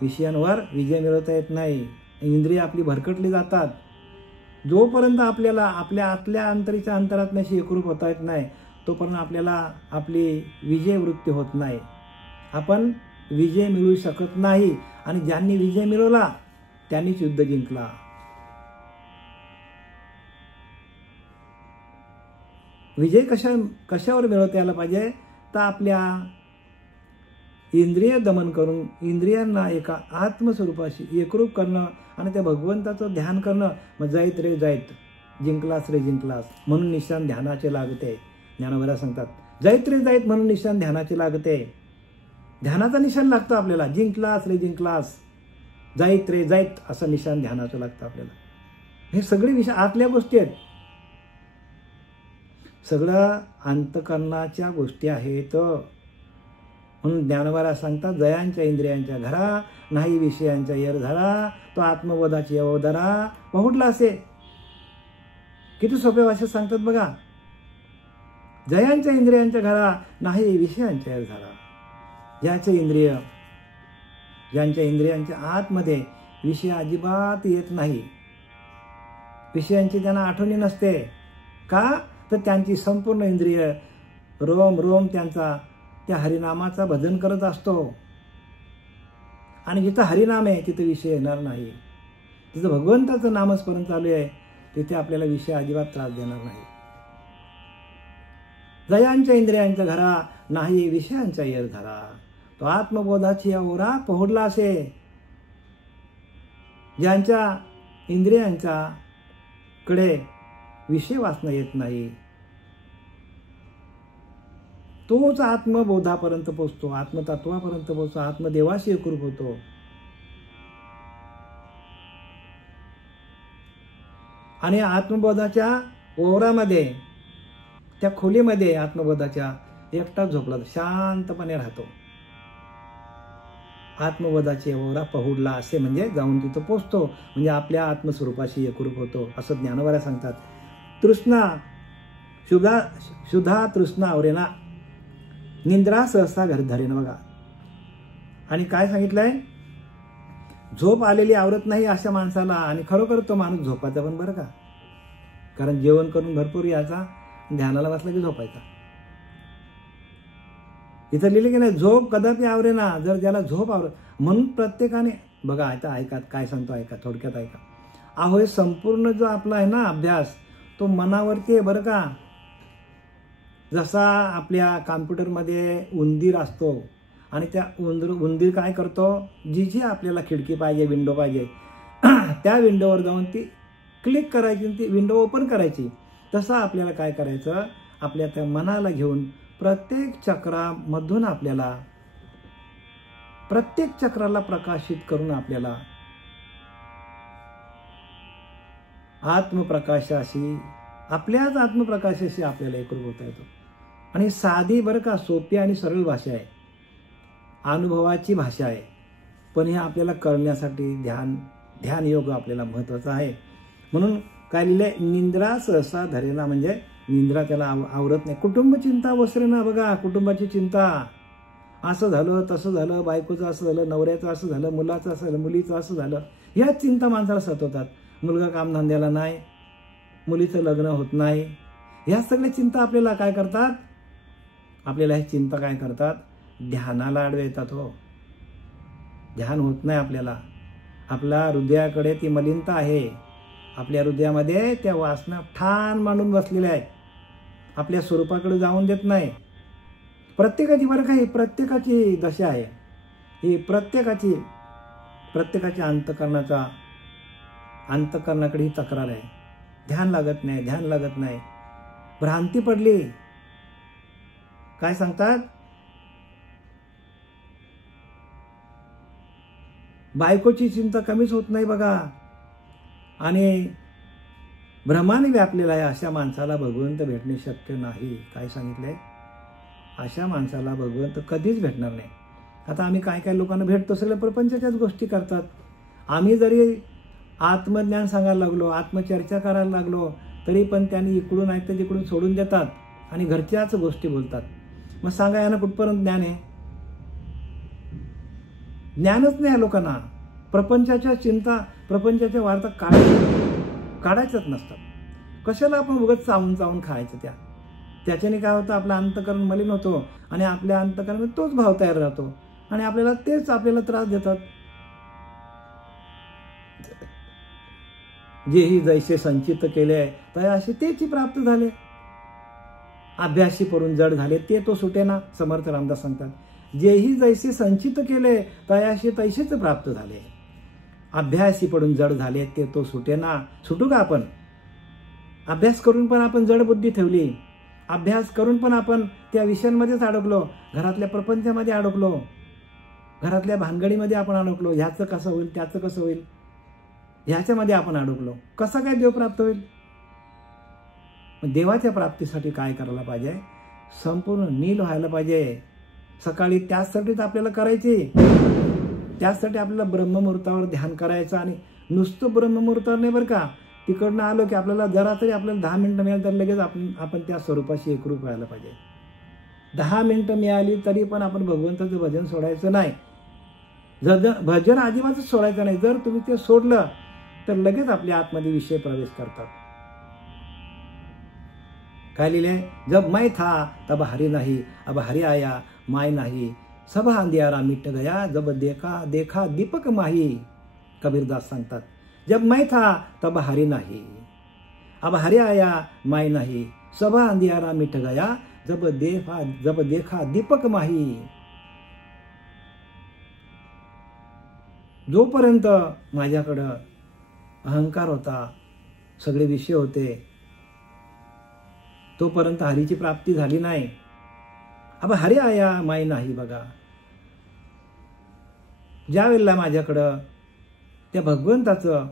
विषयांवर विजय मिळवता येत नाही, इंद्रिय आपली भरकटली जातात. जोपर्यंत आपल्याला आपल्या आतल्या अंतरीच्या अंतरात्म्याशी एकरूप होता येत नाही तोपर्यंत आपल्याला आपली विजय वृत्ती होत नाही, आपण विजय मिळवू शकत नाही. आणि ज्यांनी विजय मिळवला त्यांनीच युद्ध जिंकला. विजय कशावर मिळवता यायला पाहिजे, तर आपल्या इंद्रिय दमन करून इंद्रियांना एका आत्मस्वरूपाशी एकरूप करणं आणि त्या भगवंताचं ध्यान करणं. मग जाईत रे जाईत, जिंकलास रे जिंकलास म्हणून निशाण ध्यानाचे लागते. ज्ञानोबा सांगतात, जाईत रे जाईत म्हणून निशाण ध्यानाचे लागते. ध्यानाचा निशाण लागतो आपल्याला, जिंकलास रे जिंकलास, जाईत रे जाईत असं निशाण ध्यानाचं लागतं आपल्याला. हे सगळे विषय आतल्या गोष्टी आहेत, सगळं अंतकरणाच्या गोष्टी आहेत. म्हणून ज्ञानोबा सांगतात, जयांच्या इंद्रियांच्या घरा नाही विषयांच्या येर धरा, तो आत्मबोधाची अवधरा पहुडला असे. किती सोप्या भाषेत सांगतात बघा. जयांच्या इंद्रियांच्या घरा नाही विषयांच्या येर धरा. ज्यांच्या इंद्रियांच्या आतमध्ये विषय अजिबात येत नाही, विषयांची त्यांना आठवणी नसते. का, तर त्यांची संपूर्ण इंद्रिय रोम रोम त्यांचा त्या हरिनामाचा भजन करत असतो. आणि जिथं हरिनाम आहे तिथं विषय येणार नाही. जिथं भगवंताचं नामस्मरण चालू आहे तिथे आपल्याला विषय अजिबात त्रास देणार नाही. जयांच्या इंद्रियांच्या घरा नाही विषयांच्या येर धरा, तो आत्मबोधाची ओरा पहुडला असे. ज्यांच्या इंद्रियांच्या कडे विषय वाचना येत नाही तोच आत्मबोधापर्यंत पोहोचतो, आत्मतत्वापर्यंत पोहोचतो, आत्मदेवाशी एकरूप होतो. आणि आत्मबोधाच्या ओरामध्ये, त्या खोलीमध्ये आत्मबोधाच्या एकटाच झोपला, शांतपणे राहतो. आत्मबोधाची ओरा पहुडला असे म्हणजे जाऊन तिथं पोचतो, म्हणजे आपल्या आत्मस्वरूपाशी एकरूप होतो असं ज्ञानोबा सांगतात. तृष्णा शुद्धा तृष्णा आवरेना, निंद्रा सहसा घर धरेन. बघा, आणि काय सांगितलंय, झोप आलेली आवरत नाही अशा माणसाला. आणि खरोखर तो माणूस झोपायचा पण बरं का, कारण जेवण करून भरपूर यायचा, ध्यानाला बसला की झोपायचा. इथं लिहिले की नाही, झोप कदापि आवरेना, जर ज्याला झोप म्हणून प्रत्येकाने बघा, आता ऐका काय सांगतो, ऐका थोडक्यात ऐका. अहो, हे संपूर्ण जो आपला आहे ना अभ्यास, तो मनावरती आहे बरं का. जसा आपल्या कॉम्प्युटरमध्ये उंदीर असतो आणि त्या उंदीर काय करतो, जी जी आपल्याला खिडकी पाहिजे, विंडो पाहिजे, त्या विंडोवर जाऊन ती क्लिक करायची, ती विंडो ओपन करायची. तसं आपल्याला काय करायचं, आपल्या त्या मनाला घेऊन प्रत्येक चक्रामधून आपल्याला, प्रत्येक चक्राला प्रकाशित करून आपल्याला आत्मप्रकाशाशी, आपल्याच आत्मप्रकाशाशी आपल्याला एकरूप होता येतो. आणि साधी बरं का, सोपी आणि सरळ भाषा आहे, अनुभवाची भाषा आहे. पण हे आपल्याला करण्यासाठी ध्यान योग आपल्याला महत्त्वाचं आहे. म्हणून काय लिहिले, निंद्रा सहसा धरेना, म्हणजे निंद्रा त्याला आवरत नाही. कुटुंब चिंता वसरेना, बघा कुटुंबाची चिंता, असं झालं तसं झालं, बायकोचं असं झालं, नवऱ्याचं असं झालं, मुलाचं असं झालं, मुलीचं असं झालं, ह्याच चिंता माणसाला सतवतात. मुलगा कामधंद्याला नाही, मुलीचं लग्न होत नाही, ह्या सगळ्या चिंता आपल्याला काय करतात, आपल्याला ह्या चिंता काय करतात, ध्यानाला आडवे येतात. हो, ध्यान होत नाही आपल्याला. आपल्या हृदयाकडे ती मलिनता आहे, आपल्या हृदयामध्ये त्या वासना ठाण मांडून बसलेल्या आहे, आपल्या स्वरूपाकडे जाऊन देत नाही. प्रत्येकाची बरं काही प्रत्येकाची दशा आहे ही, प्रत्येकाची अंतःकरणाकडे ही तक्रार आहे. ध्यान लागत नाही, ध्यान लागत नाही, भ्रांती पडली. काय सांगतात, बायकोची चिंता कमीच होत नाही बघा, आणि भ्रमाने व्यापलेला आहे. अशा माणसाला भगवंत भेटणे शक्य नाही. काय सांगितलंय, अशा माणसाला भगवंत कधीच भेटणार नाही. आता आम्ही काय काय लोकांना भेटतो, सगळ्या प्रपंचाच्याच गोष्टी करतात. आम्ही जरी आत्मज्ञान सांगायला लागलो, आत्मचर्चा करायला लागलो, तरी पण त्यांनी इकडून आहेत तर तिकडून सोडून देतात आणि घरच्याच गोष्टी बोलतात. मग सांगा यांना कुठपर्यंत ज्ञान आहे? ज्ञानच नाही लोकांना. प्रपंचाच्या चिंता, प्रपंचाच्या वार्ता काढायच्याच नसतात. कशाला आपण उगाच चावून खायचं? त्याच्याने काय होतं, आपलं अंतःकरण मलिन होतो आणि आपल्या अंतःकरणामध्ये तोच भाव तयार राहतो आणि आपल्याला त्रास देतात. जेही जैसे संचित केले तयाशी तेची प्राप्त झाले. अभ्यासी पडून जड झाले ते तो सुटेना. समर्थ रामदास सांगतात, जेही जैसे संचित केले तयाशी तैसेच प्राप्त झाले. अभ्यासी पडून जड झाले ते तो सुटेना. सुटू का आपण? अभ्यास करून पण आपण जड बुद्धी ठेवली, अभ्यास करून पण आपण त्या विषयांमध्येच अडकलो, घरातल्या प्रपंचामध्ये अडकलो, घरातल्या भानगडीमध्ये आपण अडकलो. ह्याचं कसं होईल, त्याचं कसं होईल, ह्याच्यामध्ये आपण अडकलो. कसा काय देव प्राप्त होईल? देवाच्या प्राप्तीसाठी काय करायला पाहिजे, संपूर्ण नील व्हायला पाहिजे. सकाळी त्याचसाठीच आपल्याला करायची, त्याचसाठी आपल्याला ब्रह्ममुहूर्तावर ध्यान करायचं. आणि नुसतं ब्रह्ममुहूर्तावर नाही बरं का, तिकडनं आलो की आपल्याला जरा तरी आपल्याला 10 मिनिटं मिळाली तर लगेच आपण त्या स्वरूपाशी एकरूप व्हायला पाहिजे. 10 मिनिटं मिळाली तरी पण आपण भगवंताचं भजन सोडायचं नाही. भजन अजिबातच सोडायचं नाही. जर तुम्ही ते सोडलं तर लगेच आपल्या आतमध्ये विषय प्रवेश करतात. काय लिहिले, जब मैं था तब हरी नहीं, अब हरी आया माय नाही, सब अंधियारा मिट गया, जब देखा दीपक माही. कबीरदास सांगतात, जब मैं था तब हरी नहीं, अब हरी आया माय नहीं, सब अंधियारा मिट गया, जब देखा दीपक माही. जोपर्यंत माझ्याकडं अहंकार होता, सगळे विषय होते, तोपर्यंत हरीची प्राप्ती झाली नाही. अब हरी आया माय नाही. बघा, ज्या वेळेला माझ्याकडं त्या भगवंताचं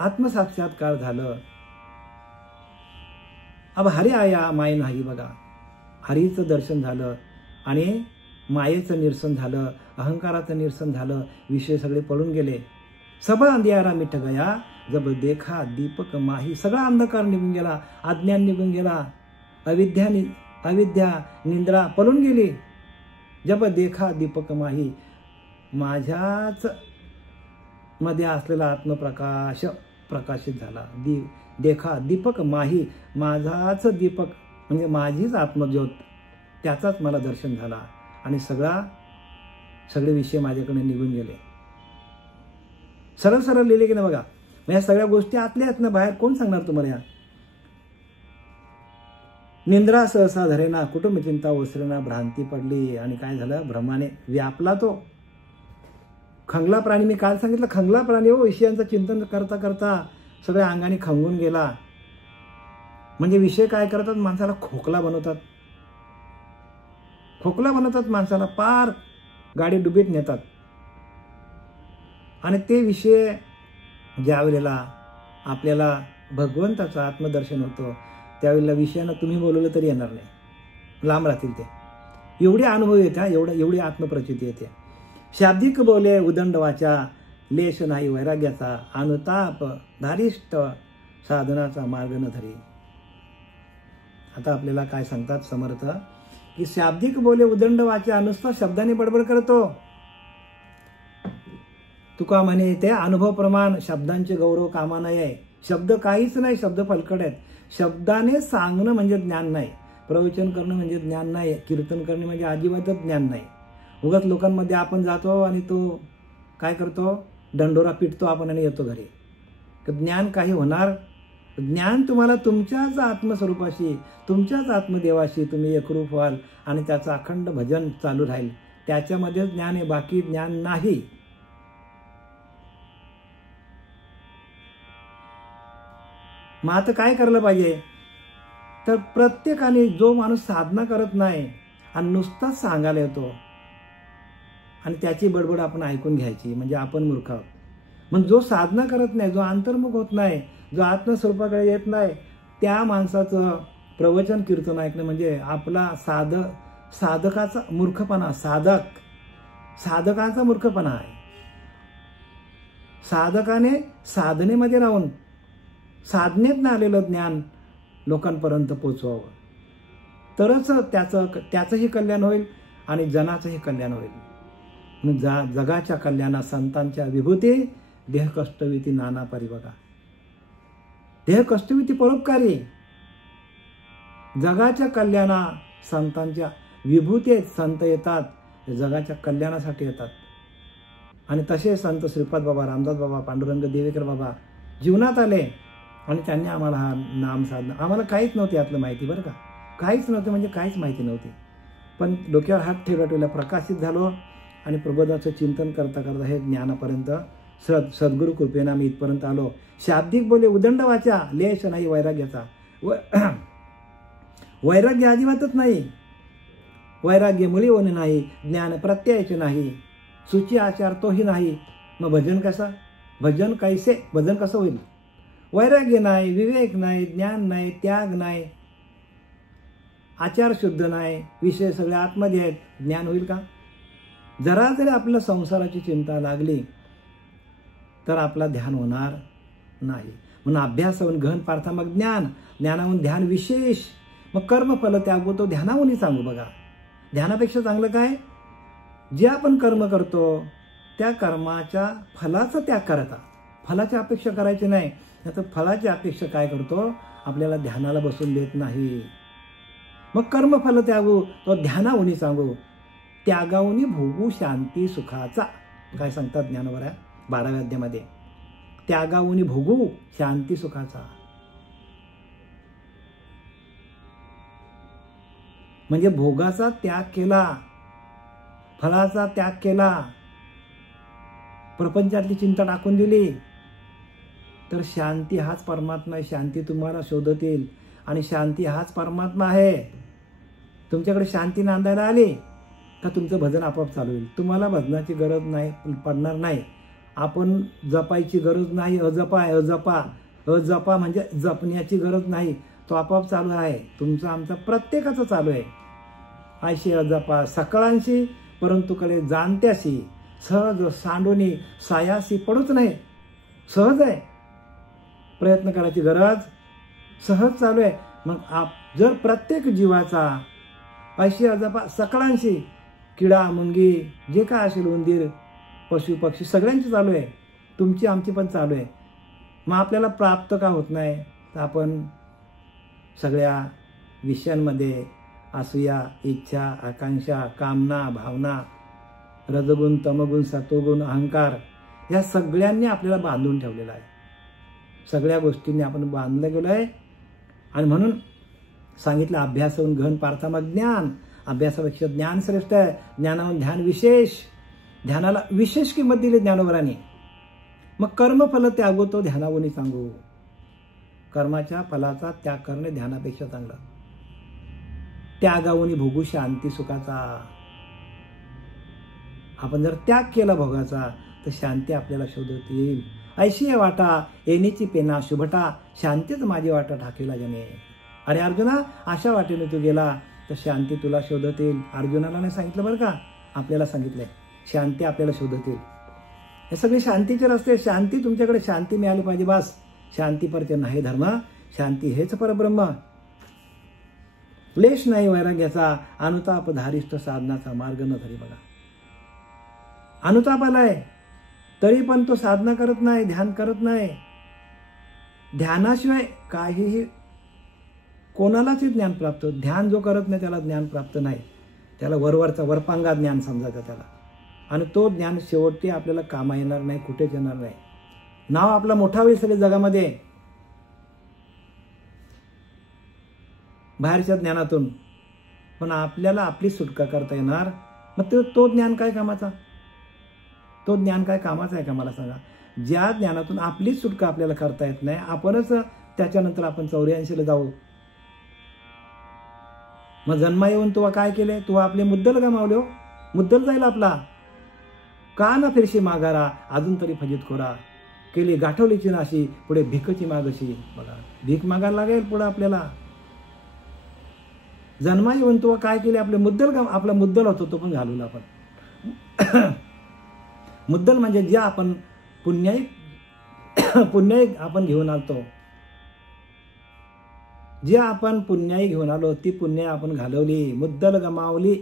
आत्मसाक्षात्कार झालं, अब हरी आया माय नाही. बघा, हरीचं दर्शन झालं आणि मायेचं निरसन झालं, अहंकाराचं निरसन झालं, विषय सगळे पळून गेले. सब अंधियारा मिट गया, जब देखा दीपक माही. सगळा अंधकार निघून गेला, अज्ञान निघून गेला, अविद्या निंद्रा पळून गेली. जब देखा दीपक माही, माझ्याच मध्ये असलेला आत्मप्रकाश प्रकाशित झाला. देखा दीपक माही, माझाच दीपक म्हणजे माझीच आत्मज्योत, त्याचाच मला दर्शन झाला आणि सगळे विषय माझ्याकडे निघून गेले. सरळ सरळ लिहिले की नाही बघा. या सगळ्या गोष्टी आतल्या आहेत ना, बाहेर कोण सांगणार तुम्हाला? या निंद्रा सहसा धरेना, कुटुंबचिंता ओसरेना, भ्रांती पडली आणि काय झालं, भ्रमाने व्यापला तो खंगला प्राणी. मी काल सांगितलं, खंगला प्राणी हो, विषयांचं चिंतन करता करता सगळ्या अंगाने खंगून गेला. म्हणजे विषय काय करतात, माणसाला खोकला बनवतात माणसाला, पार गाडी डुबीत नेतात. आणि ते विषय ज्या वेळेला आपल्याला भगवंताचं आत्मदर्शन होतं, त्यावेळेला विषयानं तुम्ही बोलवलं तरी येणार नाही, लांब राहतील ते. एवढी अनुभव येत्या, एवढी आत्मप्रचिती येते. शाब्दिक बोले उदंड वाचा, लेश नाही वैराग्याचा, अनुताप धारिष्ट साधनाचा मार्ग न धरी. आता आपल्याला काय सांगतात समर्थ की शाब्दिक बोले उदंड वाचा, नुसता शब्दाने बडबड करतो. तुका म्हणे ते अनुभव प्रमाण शब्दांचे गौरव कामा नये. शब्द काहीच नाही, शब्द फलकट आहेत. शब्दाने सांगणं म्हणजे ज्ञान नाही, प्रवचन करणं म्हणजे ज्ञान नाही, कीर्तन करणे म्हणजे अजिबातच ज्ञान नाही. उगाच लोकांमध्ये आपण जातो आणि तो काय करतो, दंडोरा पिटतो आपण आणि येतो घरी. तर ज्ञान काही होणार? ज्ञान तुम्हाला तुमच्याच आत्मस्वरूपाशी, तुमच्याच आत्मदेवाशी तुम्ही एकरूप व्हाल आणि त्याचं अखंड भजन चालू राहील. त्याच्यामध्ये ज्ञान आहे, बाकी ज्ञान नाही. मग आता काय करायला पाहिजे? तर प्रत्येकाने, जो माणूस साधना करत नाही आणि नुसताच सांगायला येतो आणि त्याची बडबड आपण ऐकून घ्यायची, म्हणजे आपण मूर्ख आहोत. मग जो साधना करत नाही, जो अंतर्मुख होत नाही, जो आत्मस्वरूपाकडे येत नाही, त्या माणसाचं प्रवचन कीर्तन ऐकणं म्हणजे आपला साधकाचा मूर्खपणा, साधकाचा मूर्खपणा आहे. साधकाने साधनेमध्ये राहून साधनेत आलेलं ज्ञान लोकांपर्यंत पोचवावं, तरच त्याचंही कल्याण होईल आणि जनाचंही कल्याण होईल. जगाच्या कल्याणा संतांच्या विभूती, देह कष्टविती नाना परिबघा. देह कष्टविती परोपकारी, जगाच्या कल्याणा संतांच्या विभूती आहेत. संत येतात जगाच्या कल्याणासाठी येतात. आणि तसे संत श्रीपाद बाबा, रामदास बाबा, पांडुरंग देवेकर बाबा जीवनात आले आणि त्यांनी आम्हाला हा नाम साधना, आम्हाला काहीच नव्हते यातलं माहिती, बरं का, काहीच नव्हतं, म्हणजे काहीच माहिती नव्हती. पण डोक्यावर हात ठेवला, प्रकाशित झालो आणि प्रबोधाचं चिंतन करता करता हे ज्ञानापर्यंत सद्गुरु कृपेने आम्ही इथपर्यंत आलो. शाब्दिक बोले उदंड वाचा, लेश नाही वैराग्याचा. वैराग्य अजिबातच नाही. वैराग्य मुळीवणे नाही, ज्ञान प्रत्ययाचे नाही, सूची आचार तोही नाही. मग भजन कसं? भजन कसं होईल? वैराग्य नाही, विवेक नाही, ज्ञान नाही, त्याग नाही, आचार शुद्ध नाही, विषय सगळे आतमध्ये आहेत, ज्ञान होईल का? जरा जरी आपल्या संसाराची चिंता लागली तर आपला ध्यान होणार नाही. म्हणून अभ्यासाहून गहन पार्थामक ज्ञान, ज्ञानाहून ध्यान विशेष, मग कर्मफल त्याग तो ध्यानाहूनही सांगू. बघा, ध्यानापेक्षा चांगलं काय? जे आपण कर्म करतो त्या कर्माच्या फलाचा त्याग करायचा, फलाची अपेक्षा करायची नाही. तर फलाची अपेक्षा काय करतो, आपल्याला ध्यानाला बसून देत नाही. मग कर्मफल त्यागू तो ध्यानाहूनही सांगू. त्यागाहूनही भोगू शांती सुखाचा. काय सांगतात ज्ञानोबा 12व्या अध्यायामध्ये, त्यागाहूनही भोगू शांती सुखाचा. म्हणजे भोगाचा त्याग केला, फलाचा त्याग केला, प्रपंचातली चिंता टाकून दिली, तर शांती हाच परमात्मा आहे. शांती तुम्हाला शोधत येईल आणि शांती हाच परमात्मा आहे. तुमच्याकडे शांती नांदायला आली का तुमचं भजन आपोआप चालू होईल. तुम्हाला भजनाची गरज नाही पडणार नाही. आपण जपायची गरज नाही. अजपा म्हणजे जपण्याची गरज नाही. तो आपोआप चालू आहे. तुमचं आमचं प्रत्येकाचं चालू आहे. आयशी अजपा सकळांशी परंतु कळे जाणत्याशी, सहज सांडोनी सायासी पडूच नाही. सहज आहे, प्रयत्न करायची गरज सहज चालू आहे. मग जर प्रत्येक जीवाचा ऐशी अजपा सकळांशी, किडा मुंगी जे काय असेल, उंदीर पशु पक्षी सगळ्यांची चालू आहे, तुमची आमची पण चालू आहे. मग आपल्याला प्राप्त का होत नाही? तर आपण सगळ्या विषयांमध्ये असूया, इच्छा, आकांक्षा, कामना, भावना, रजगुण, तमगुण, सत्वगुण, अहंकार या सगळ्यांनी आपल्याला बांधून ठेवलेला आहे. सगळ्या गोष्टींनी आपण बांधलं गेलो आहे. आणि म्हणून सांगितलं अभ्यासाहून गहन पार्थामक ज्ञान. अभ्यासापेक्षा ज्ञान श्रेष्ठ आहे. ज्ञानाहून ध्यान विशेष. ध्यानाला विशेष किंमत दिली ज्ञानोबरांनी. मग कर्मफल त्यागो तो ध्यानाहूनही सांगू. कर्माच्या फलाचा त्याग करणे ध्यानापेक्षा चांगलं. त्यागाहूनही भोगू शांती सुखाचा. आपण जर त्याग केला भोगाचा तर शांती आपल्याला शोधत येईल. ऐशी वाटा येणीची पेना शुभटा, शांतीच माझी वाटा ठाकेला जने. अरे अर्जुना, अशा वाटेने तू गेला तर शांती तुला शोधत येईल. अर्जुनाला नाही सांगितलं बरं का, आपल्याला सांगितलंय. शांती आपल्याला शोधत येईल. हे सगळे शांतीचे रस्ते. शांती तुमच्याकडे शांती मिळाली पाहिजे. बस शांती परते नाही धर्म, शांती हेच परब्रह्म. क्लेश नाही वैराग्याचा, अनुताप धारिष्ठ साधनाचा मार्ग न धरी. बघा, अनुताप आलाय तरी पण तो साधना करत नाही, ध्यान करत नाही. ध्यानाशिवाय काहीही कोणालाच ज्ञान प्राप्त. ध्यान जो करत नाही त्याला ज्ञान प्राप्त नाही. त्याला वरवरचा वरपांगा ज्ञान समजायचं त्याला. आणि तो ज्ञान शेवटी आपल्याला कामा येणार नाही, कुठेच येणार नाही. नाव आपला मोठा होईल सगळे जगामध्ये बाहेरच्या ज्ञानातून, पण आपल्याला आपली सुटका करता येणार. मग तो ज्ञान काय कामाचा? तो ज्ञान काय कामाचा आहे का मला सांगा? ज्या ज्ञानातून आपलीच सुटका आपल्याला करता येत नाही, आपणच त्याच्यानंतर आपण 84ला जाऊ. मग जन्मा येऊन तुला काय केले? तू आपले मुद्दल गमावले हो. मुद्दल जाईल आपला. का ना फिरशी माघारा, अजून तरी फजित खोरा. केली गाठवलीची नाशी, पुढे भिकची मागशी. बघा, भीक मागायला लागेल पुढे आपल्याला. जन्मा येऊन तुला काय केले? आपले मुद्दल आपला मुद्दल होतो तो पण घालवला आपण. मुद्दल म्हणजे जे आपण पुण्याई आपण घेऊन आलतो, जे आपण पुण्याई घेऊन आलो ती पुण्य आपण घालवली, मुद्दल गमावली.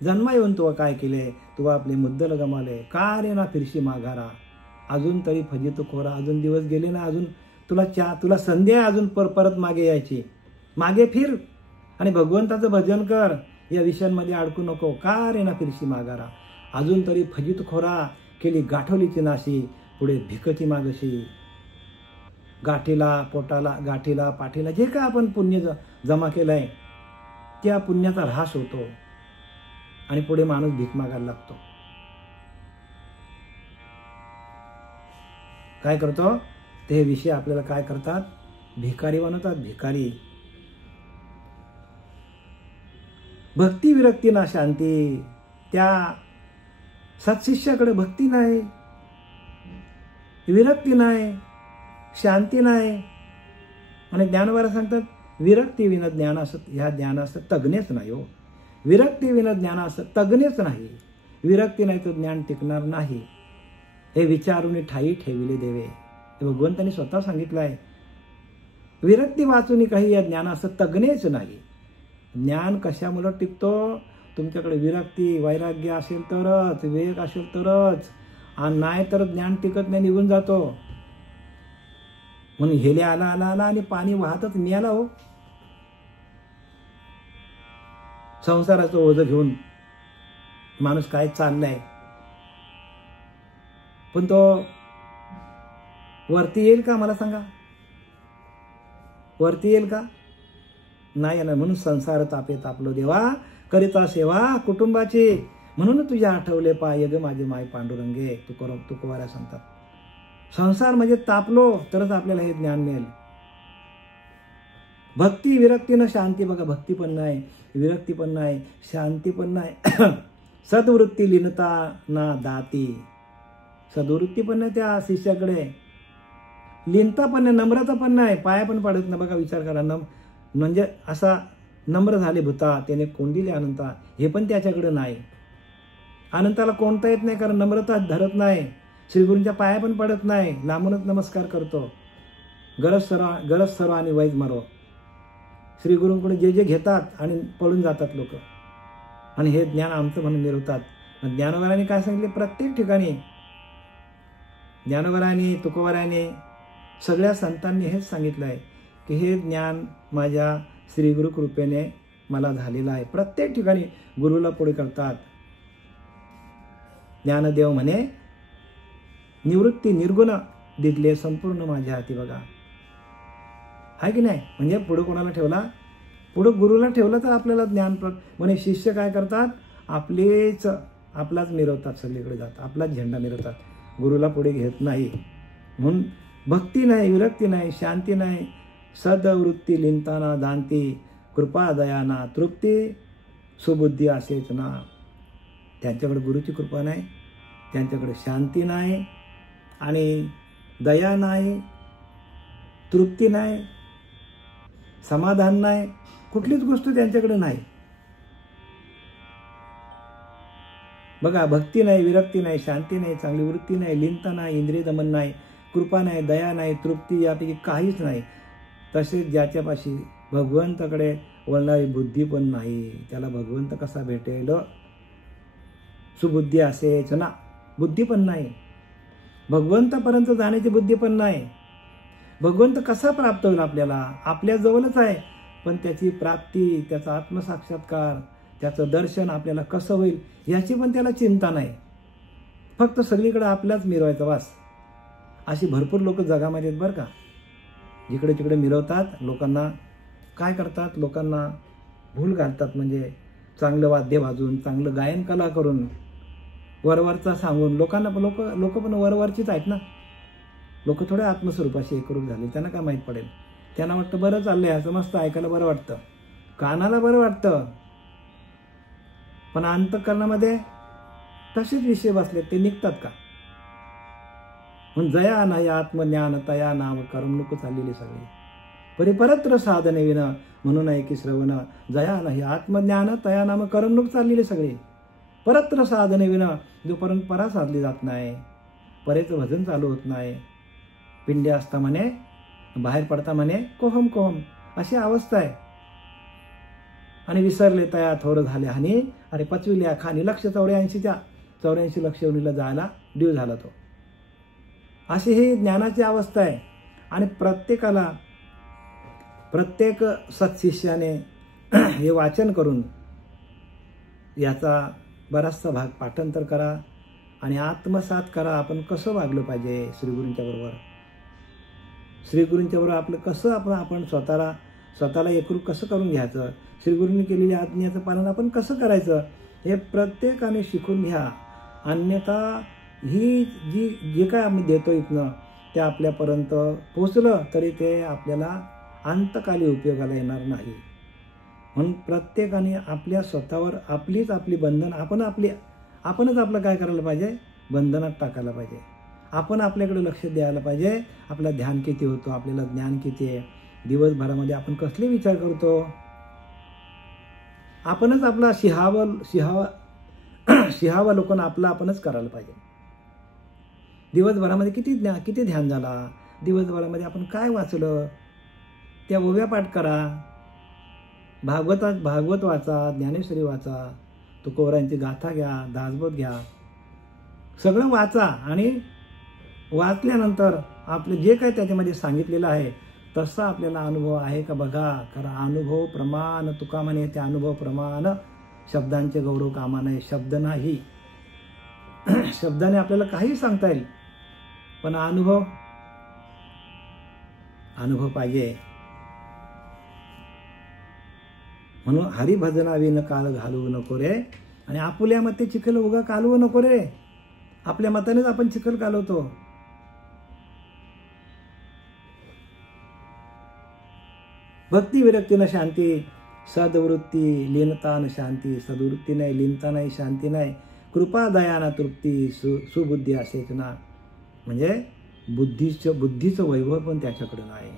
जन्मा येऊन तुला काय केले? तू आपले मुद्दल गमावले. का रे ना फिरशी माघारा, अजून तरी फजित खोरा. अजून दिवस गेले ना, अजून तुला संधी आहे अजून परत मागे यायची. मागे फिर आणि भगवंताचं भजन कर. या विषयांमध्ये अडकू नको. का रे ना फिरशी माघारा, अजून तरी फजित खोरा. केली गाठवलीची नाशी, पुढे भिकची मागशी. गाठीला पाठीला जे काय आपण पुण्य जमा केलंय त्या पुण्याचा ऱ्हास होतो आणि पुढे माणूस भीक मागायला लागतो. काय करतो? ते विषय आपल्याला काय करतात? भिकारी बनवतात. भिकारी. भक्ती विरक्ती ना शांती. त्या सत्शिष्याकडे भक्ती नाही, विरक्ती नाही, शांती नाही. आणि ज्ञानोबा सांगतात विरक्ती विना ज्ञान असत, ह्या ज्ञानास तज्ञच नाही हो. विरक्ती विना ज्ञानास तज्ञच नाही. विरक्ती नाही तर ज्ञान टिकणार नाही. हे विचारून ठाई ठेविले देवे. हे भगवंतांनी स्वतः सांगितलं आहे. विरक्ती वाचून काही या ज्ञानास तज्ञच नाही. ज्ञान कशामुळे टिकतो? तुमच्याकडे विरक्ती वैराग्य असेल तरच, विवेक असेल तरच. आणि नाही तर ज्ञान टिकत नाही, निघून जातो. म्हणून हेले आला आणि पाणी वाहतच मिळाला हो. संसाराचं ओझं घेऊन माणूस काय चाललाय, पण तो वरती येईल का? मला सांगा, वरती येईल का? नाही येणार. म्हणून संसार तापे तापलो देवा, करिता सेवा कुटुंबाची. म्हणून तुझ्या आठवले पाय ग माझे माय पांडुरंगे. तुकोबारा सांगतात. संसार म्हणजे तापलो तरच आपल्याला हे ज्ञान मिळेल. भक्ती विरक्ती न शांती. बघा, भक्ती पण नाही, विरक्ती पण नाही, शांती पण नाही. सद्वृत्ती लीनता ना दाती. सद्वृत्ती पण नाही त्या शिष्याकडे, लीनता पण नाही, नम्रता पण नाही, पाया पण पडत नाही. बघा, विचार करा. म्हणजे असा नम्र झाले भूता, त्याने कोंडिले अनंता. हे पण त्याच्याकडे नाही. अनंताला कोणता येत नाही, कारण नम्रता धरत नाही. श्रीगुरूंच्या पाया पण पडत नाही, लांबूनच नमस्कार करतो. गरज सर्व आणि वैज मरो. श्रीगुरूंकडे जे घेतात आणि पळून जातात लोक, आणि हे ज्ञान आमचं म्हणून मिळवतात. ज्ञानोबारांनी काय सांगितले? प्रत्येक ठिकाणी ज्ञानोबारांनी, तुकोबारांनी, सगळ्या संतांनी हेच सांगितलं आहे की हे ज्ञान माझ्या श्रीगुरु कृपेने मला झालेलं आहे. प्रत्येक ठिकाणी गुरुला पुढे करतात. ज्ञानदेव म्हणे निवृत्ती निर्गुण दिदले संपूर्ण माझ्या हाती. बघा, आहे की नाही? म्हणजे पुढे कोणाला ठेवला? पुढे गुरुला ठेवलं तर आपल्याला ज्ञान म्हणे. शिष्य काय करतात? आपलाच मिरवतात, सगळीकडे जातात, आपलाच झेंडा मिरवतात, गुरुला पुढे घेत नाही. म्हणून भक्ती नाही, विरक्ती नाही, शांती नाही, सद्वृत्ती लिंताना दांती, कृपा दयाना तृप्ती, सुबुद्धी असेच ना. त्यांच्याकडे गुरुची कृपा नाही, त्यांच्याकडे शांती नाही, आणि दया नाही, तृप्ती नाही, समाधान नाही, कुठलीच गोष्ट त्यांच्याकडे नाही. बघा, भक्ती नाही, विरक्ती नाही, शांती नाही, चांगली वृत्ती नाही, लिनता नाही, इंद्रिय दमन नाही, कृपा नाही, दया नाही, तृप्ती यापैकी काहीच नाही. तसेच ज्याच्यापाशी भगवंताकडे वळणारी बुद्धी पण नाही, त्याला भगवंत कसा भेटेल? सुबुद्धी असेच ना, बुद्धी पण नाही, भगवंतापर्यंत जाण्याची बुद्धी पण नाही. भगवंत कसा प्राप्त होईल आपल्याला? आपल्या जवळच आहे, पण त्याची प्राप्ती, त्याचा आत्मसाक्षात्कार, त्याचं दर्शन आपल्याला कसं होईल याची पण त्याला चिंता नाही. फक्त सगळीकडे आपल्याच मिरवायचा वास. अशी भरपूर लोक जगामध्ये आहेत बरं का. जिकडे तिकडे मिरवतात, लोकांना काय करतात, लोकांना भूल घालतात. म्हणजे चांगलं वाद्य वाजवून, चांगलं गायन कला करून, वरवरचा सांगून लोकांना लोक पण वरवरचीच आहेत ना. लोक थोड्या आत्मस्वरूपाशी एकरूप झाले, त्यांना काय माहीत पडेल? त्यांना वाटतं बरं चाललंय, असं मस्त ऐकायला बरं वाटतं, कानाला बरं वाटतं, पण अंतःकरणामध्ये तसेच विषय बसले, ते निघतात का? म्हणून जया नाही आत्मज्ञान तया नाम करमणूक चाललेली सगळी. परिपरत्र साधने विन म्हणून आहे की श्रवण, जया नाही आत्मज्ञान तया नाम करमणूक चाललेली सगळी. परत्र साधने विन, जोपर्यंत परा साधली जात नाही, परेचं भजन चालू होत नाही, पिंड्या असता म्हणे, बाहेर पडता म्हणे कोहम कोहम, अशी अवस्था आहे. आणि विसरले तया थोर झाले हानी, अरे पचविल्या खानी. लक्ष 84 लक्ष योनीला जायला ड्यू झाला तो. अशी ही ज्ञानाची अवस्था आहे. आणि प्रत्येकाला, प्रत्येक सत्शिष्याने हे वाचन करून याचा बराचसा भाग पाठांतर करा आणि आत्मसात करा. आपण कसं वागलं पाहिजे श्रीगुरूंच्या बरोबर, श्रीगुरूंच्या बरोबर आपलं कसं आपण स्वतःला एकरूप कसं करून घ्यायचं, श्रीगुरूंनी केलेल्या आज्ञेचं पालन आपण कसं करायचं, हे प्रत्येकाने शिकून घ्या. अन्यथा ही जे काय आम्ही देतो इथनं ते आपल्यापर्यंत पोचलं तरी ते आपल्याला अंतकाली उपयोगाला येणार नाही. म्हणून प्रत्येकाने आपल्या स्वतःवर आपली बंधन आपणच आपलं काय करायला पाहिजे, बंधनात टाकायला पाहिजे. आपण आपल्याकडे लक्ष द्यायला पाहिजे. आपलं ध्यान किती होतं, आपल्याला ज्ञान किती आहे, दिवसभरामध्ये आपण कसले विचार करतो, आपणच आपला शिहावलोकन आपणच करायला पाहिजे. दिवसभरामध्ये किती ध्यान झाला, दिवसभरामध्ये आपण काय वाचलं, त्या ओव्या पाठ करा, भागवत वाचा, ज्ञानेश्वरी वाचा, तुकोबरायांची गाथा घ्या, दासबोध घ्या, सगळं वाचा. आणि वाचल्यानंतर आपलं जे काय त्याच्यामध्ये सांगितलेलं आहे तसा आपल्याला अनुभव आहे का बघा. कारण अनुभव प्रमाण, तुका म्हणे ते अनुभव प्रमाण, शब्दांचे गौरव कामा नाही. शब्द नाही, शब्दाने आपल्याला काही सांगता येईल, पण अनुभव पाहिजे. म्हणून हरिभजनाविन काल घालवू नको रे. आणि आपुल्या मते चिखल उगा कालवू नको रे. आपल्या मतानेच आपण चिखल कालवतो. भक्ती विरक्ती न शांती, सद्वृत्ती लीनता न शांती. सद्वृत्ती नाही, लीनता नाही, शांती नाही. कृपा दया ना तृप्ती, सुबुद्धी असेच ना. म्हणजे बुद्धीचं वैभव पण त्याच्याकडे नाही.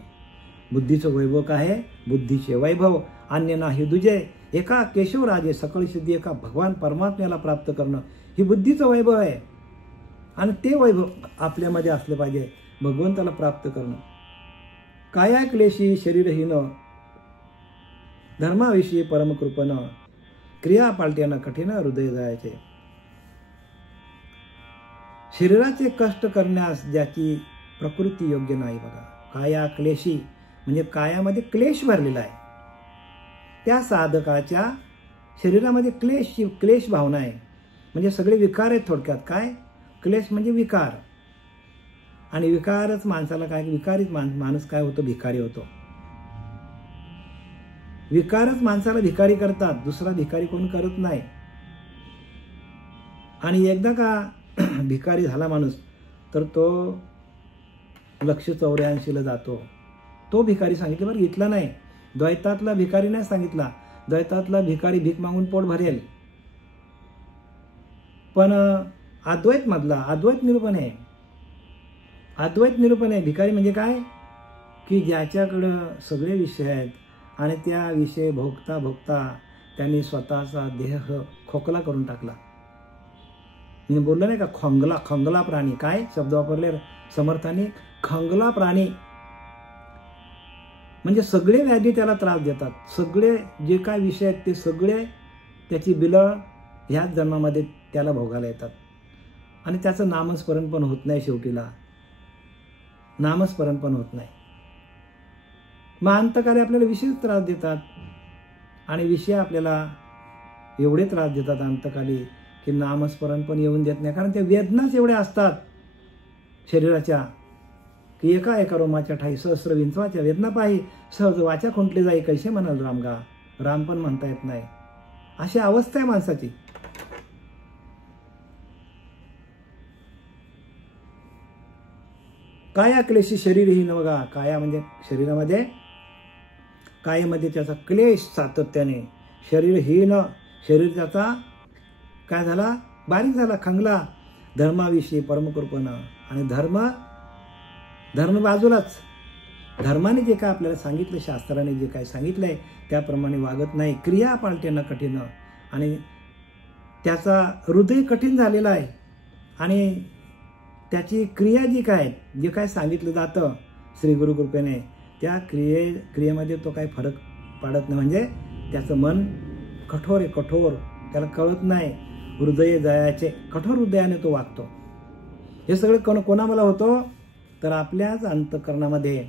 बुद्धीचं वैभव काय आहे? बुद्धीचे वैभव अन्य नाही दुजे. एका केशवराजे सकळ सिद्धी, एका भगवान परमात्म्याला प्राप्त करणं, ही बुद्धीचं वैभव आहे. आणि ते वैभव आपल्यामध्ये असलं पाहिजे, भगवंताला प्राप्त करणं. काया क्लेशी शरीरहीन, धर्माविषयी परमकृपण, क्रिया पालट्यानं कठीण हृदय जायचे. शरीराचे कष्ट करण्यास ज्याची प्रकृती योग्य नाही बघा. काया क्लेशी म्हणजे कायामध्ये क्लेश भरलेला आहे. त्या साधकाच्या शरीरामध्ये क्लेश भावना आहे. म्हणजे सगळे विकार आहेत थोडक्यात. काय क्लेश म्हणजे विकार. आणि विकारच माणसाला काय, विकारीच माणूस काय होतो, भिकारी होतो. विकारच माणसाला भिकारी करतात, दुसरा भिकारी कोण करत नाही. आणि एकदा का भिकारी झाला माणूस तर तो 184ला जातो. तो भिकारी सांगितलं बरं, इथला नाही, द्वैतातला भिकारी नाही सांगितला. द्वैतातला भिकारी भीक मागून पोट भरेल, पण अद्वैत मधला अद्वैत निरूपण आहे. अद्वैत निरूपण आहे. भिकारी म्हणजे काय, की ज्याच्याकडं सगळे विषय आहेत आणि त्या विषय भोगता भोगता त्यांनी स्वतःचा देह खोकला करून टाकला. मी बोललो नाही का, खंगला प्राणी. काय शब्द वापरले, समर्थांनी खंगला प्राणी म्हणजे सगळे व्याधी त्याला त्रास देतात, सगळे जे काय विषय आहेत ते सगळे त्याची बिलं ह्याच जन्मामध्ये त्याला भोगायला येतात आणि त्याचं नामस्मरण पण होत नाही, शेवटीला नामस्मरण पण होत नाही. मग अंतकाली आपल्याला विशेष त्रास देतात आणि विषय आपल्याला एवढे त्रास देतात अंतकाली की नामस्मरण पण येऊन देत नाही, कारण त्या वेदनाच एवढ्या असतात शरीराच्या की एका एका रोमाच्या ठाई सहस्र विंचवाच्या वेदना पाही सहज वाचा खुंटली जाई कैसे म्हणाल रामगा, राम पण म्हणता येत नाही, अशी अवस्था आहे माणसाची. काया क्लेशी शरीर ही न बघा, काया म्हणजे शरीरामध्ये, कायेमध्ये त्याचा क्लेश सातत्याने, शरीर ही न शरीर त्याचा काय झाला, बारीक झाला, खंगला. धर्माविषयी परमकृपण आणि धर्म बाजूलाच, धर्माने जे काय आपल्याला सांगितलं, शास्त्राने जे काय सांगितलंय त्याप्रमाणे वागत नाही, क्रिया पालटेनं कठीण आणि त्याचा हृदय कठीण झालेला आहे आणि त्याची क्रिया जी काय जे काय सांगितलं जातं श्री गुरुकृपेने त्या क्रियेमध्ये तो काही फरक पाडत नाही, म्हणजे त्याचं मन कठोर आहे, कठोर, त्याला कळत नाही, हृदय जयाचे, कठोर हृदयाने तो वागतो. हे सगळं कोणाला होतं तर आपल्याच अंतःकरणामध्ये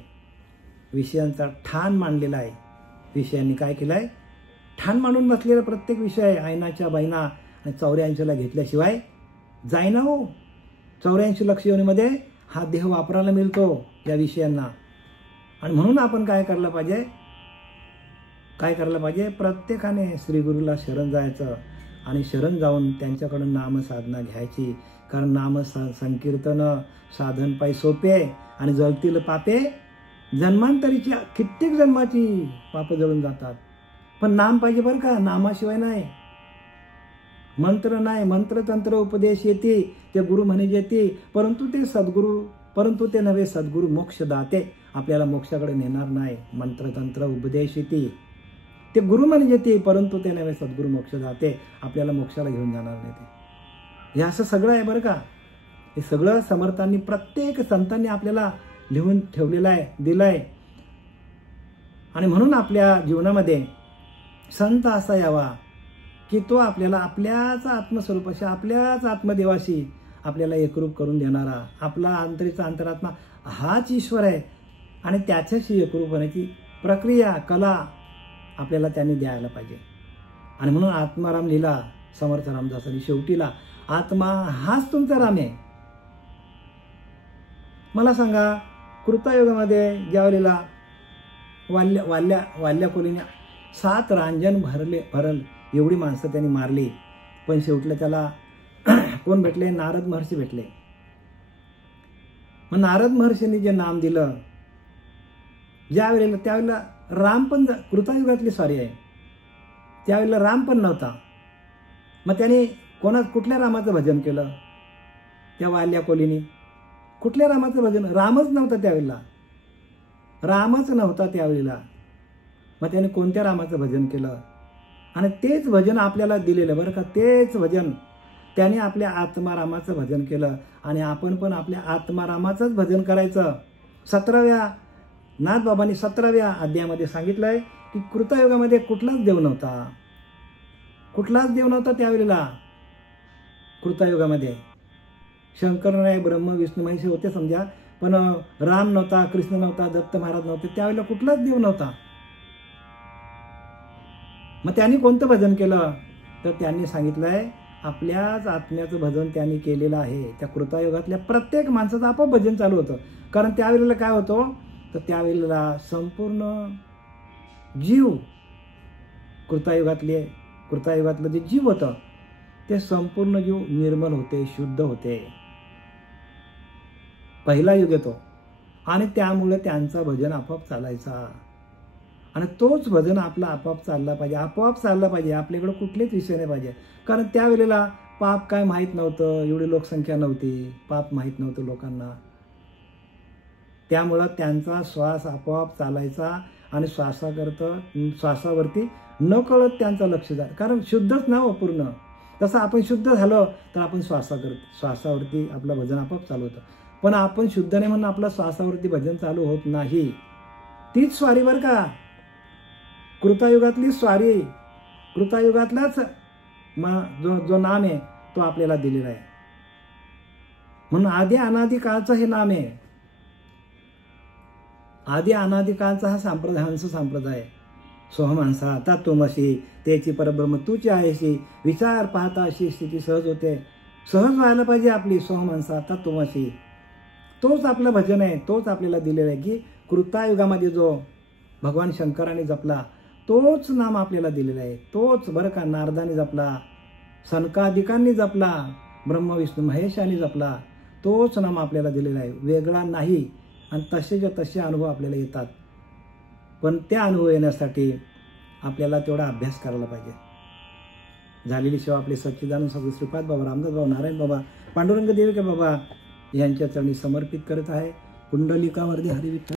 विषयांचा ठाण मांडलेला आहे. विषयांनी काय केलंय, ठाण मांडून बसलेला प्रत्येक विषय ऐनाच्या बैना आणि 84ला घेतल्याशिवाय जाईना हो. 84 लक्ष योनीमध्ये हा देह वापरायला मिळतो या विषयांना. आणि म्हणून आपण काय करायला पाहिजे, प्रत्येकाने श्री गुरुला शरण जायचं आणि शरण जाऊन त्यांच्याकडून नामसाधना घ्यायची, कारण नाम संकीर्तन साधन पाय सोपे आणि जळतील पापे जन्मांतरीची, कित्येक जन्माची पाप जळून जातात. पण नाम पाहिजे बरं का, नामाशिवाय नाही, मंत्र नाही, मंत्र तंत्र उपदेश येते ते गुरु म्हणे येते, परंतु ते नव्हे सद्गुरु मोक्षदाते, आपल्याला मोक्षाकडे नेणार नाही. मंत्र तंत्र उपदेश येते ते गुरु म्हणे येते, परंतु ते नव्हे सद्गुरु मोक्षदाते, आपल्याला मोक्षाला घेऊन जाणार नाही. ते हे असं सगळं आहे बरं का. हे सगळं समर्थांनी प्रत्येक संतांनी आपल्याला लिहून ठेवलेलं आहे, दिलंय. आणि म्हणून आपल्या जीवनामध्ये संत असा यावा की तो आपल्याला आपल्याच आत्मस्वरूपाशी, आपल्याच आत्मदेवाशी आपल्याला एकरूप करून देणारा, आपला अंतरीचा अंतरात्मा हाच ईश्वर आहे आणि त्याच्याशी एकरूप होण्याची प्रक्रिया, कला आपल्याला त्यांनी द्यायला पाहिजे. आणि म्हणून आत्माराम लिहिला समर्थ रामदासांनी शेवटीला, आत्मा हाच तुमचा राम आहे. मला सांगा, कृतायुगामध्ये ज्यावेळेला वाल्या कोलीने 7 रांजण भरल एवढी माणसं त्यांनी मारली, पण शेवटला त्याला कोण भेटले, नारद महर्षी भेटले. मग नारद महर्षींनी जे नाम दिलं त्यावेळेला राम पण कृतायुगातली सॉरी आहे, त्यावेळेला राम पण नव्हता. मग त्याने कुठल्या रामाचं भजन केलं, त्या वाल्या कोलीनी कुठल्या रामाचं भजन, रामच नव्हता त्यावेळेला, रामच नव्हता त्यावेळेला. मग त्याने कोणत्या रामाचं भजन केलं, आणि तेच भजन आपल्याला दिलेलं बरं का, तेच भजन त्याने आपल्या आत्मारामाचं भजन केलं. आणि आपण पण आपल्या आत्मारामाचंच भजन करायचं. 17व्या नाथबाबांनी 17व्या अध्यायामध्ये सांगितलंय की कृतयुगामध्ये कुठलाच देव नव्हता त्यावेळेला. कृतयुगामध्ये शंकरनारायण ब्रह्म विष्णू महेश होते समजा, पण राम नव्हता, कृष्ण नव्हता, दत्त महाराज नव्हते, त्यावेळेला कुठलाच देव नव्हता. मग त्यांनी कोणतं भजन केलं तर त्यांनी सांगितलंय आपल्याच आत्म्याचं भजन त्यांनी केलेलं आहे. त्या कृतायुगातल्या प्रत्येक माणसाचं आपोआप भजन चालू होतं. कारण त्यावेळेला काय होतं तर त्यावेळेला संपूर्ण जीव कृतायुगातलं जे जीव होतं ते संपूर्ण जीव निर्मल होते, शुद्ध होते. पहिला युग येतो आणि त्यामुळे त्यांचा भजन आपोआप चालायचा. आणि तोच भजन आपला आपोआप चालला पाहिजे, आपल्याकडे कुठलेच विषय नाही पाहिजे. कारण त्यावेळेला पाप काय माहीत नव्हतं, एवढी लोकसंख्या नव्हती, पाप माहीत नव्हतं लोकांना. त्यामुळं त्यांचा श्वास आपोआप चालायचा आणि श्वासावरती न कळत त्यांचं लक्ष जात, कारण शुद्धच ना पूर्ण. तसं आपण शुद्ध झालो तर आपण श्वासावरती आपलं भजन आपोआप चालू होतं. पण आपण शुद्ध नाही म्हणून आपला श्वासावरती भजन चालू होत नाही. तीच स्वारी बर का, कृतायुगातली स्वारी, कृतायुगातलाच जो नाम आहे तो आपल्याला दिलेला आहे. म्हणून आधी अनादी काळचं हे नाम आहे. आधी अनादी काळचा हा संप्रदाय, हंस संप्रदाय. सोहमांसा तत्त्वमसी तेची परब्रह्म तूची आहेसी, विचार पाहता अशी स्थिती सहज होते. सहज व्हायला पाहिजे आपली. सोहमांसा तत्त्वमसी तोच आपलं भजन आहे. तोच आपल्याला दिलेलं आहे की कृतायुगामध्ये जो भगवान शंकराने जपला तोच नाम आपल्याला दिलेला आहे. तोच बरं का नारदाने जपला, सनकादिकांनी जपला, ब्रह्म विष्णू महेशाने जपला. तोच नाम आपल्याला दिलेला आहे, वेगळा नाही. आणि तसेच्या तसे अनुभव आपल्याला येतात. पण त्या अनुभव येण्यासाठी आपल्याला तेवढा अभ्यास करायला पाहिजे. झालेली सेवा आपले सच्चिदानंद सद्गुरू श्रीपाद बाबा, रामदास बाबा, नारायण बाबा, पांडुरंग देविका बाबा यांच्या चरणी समर्पित करत आहे. कुंडलिकावरती हरिविठ्ठल.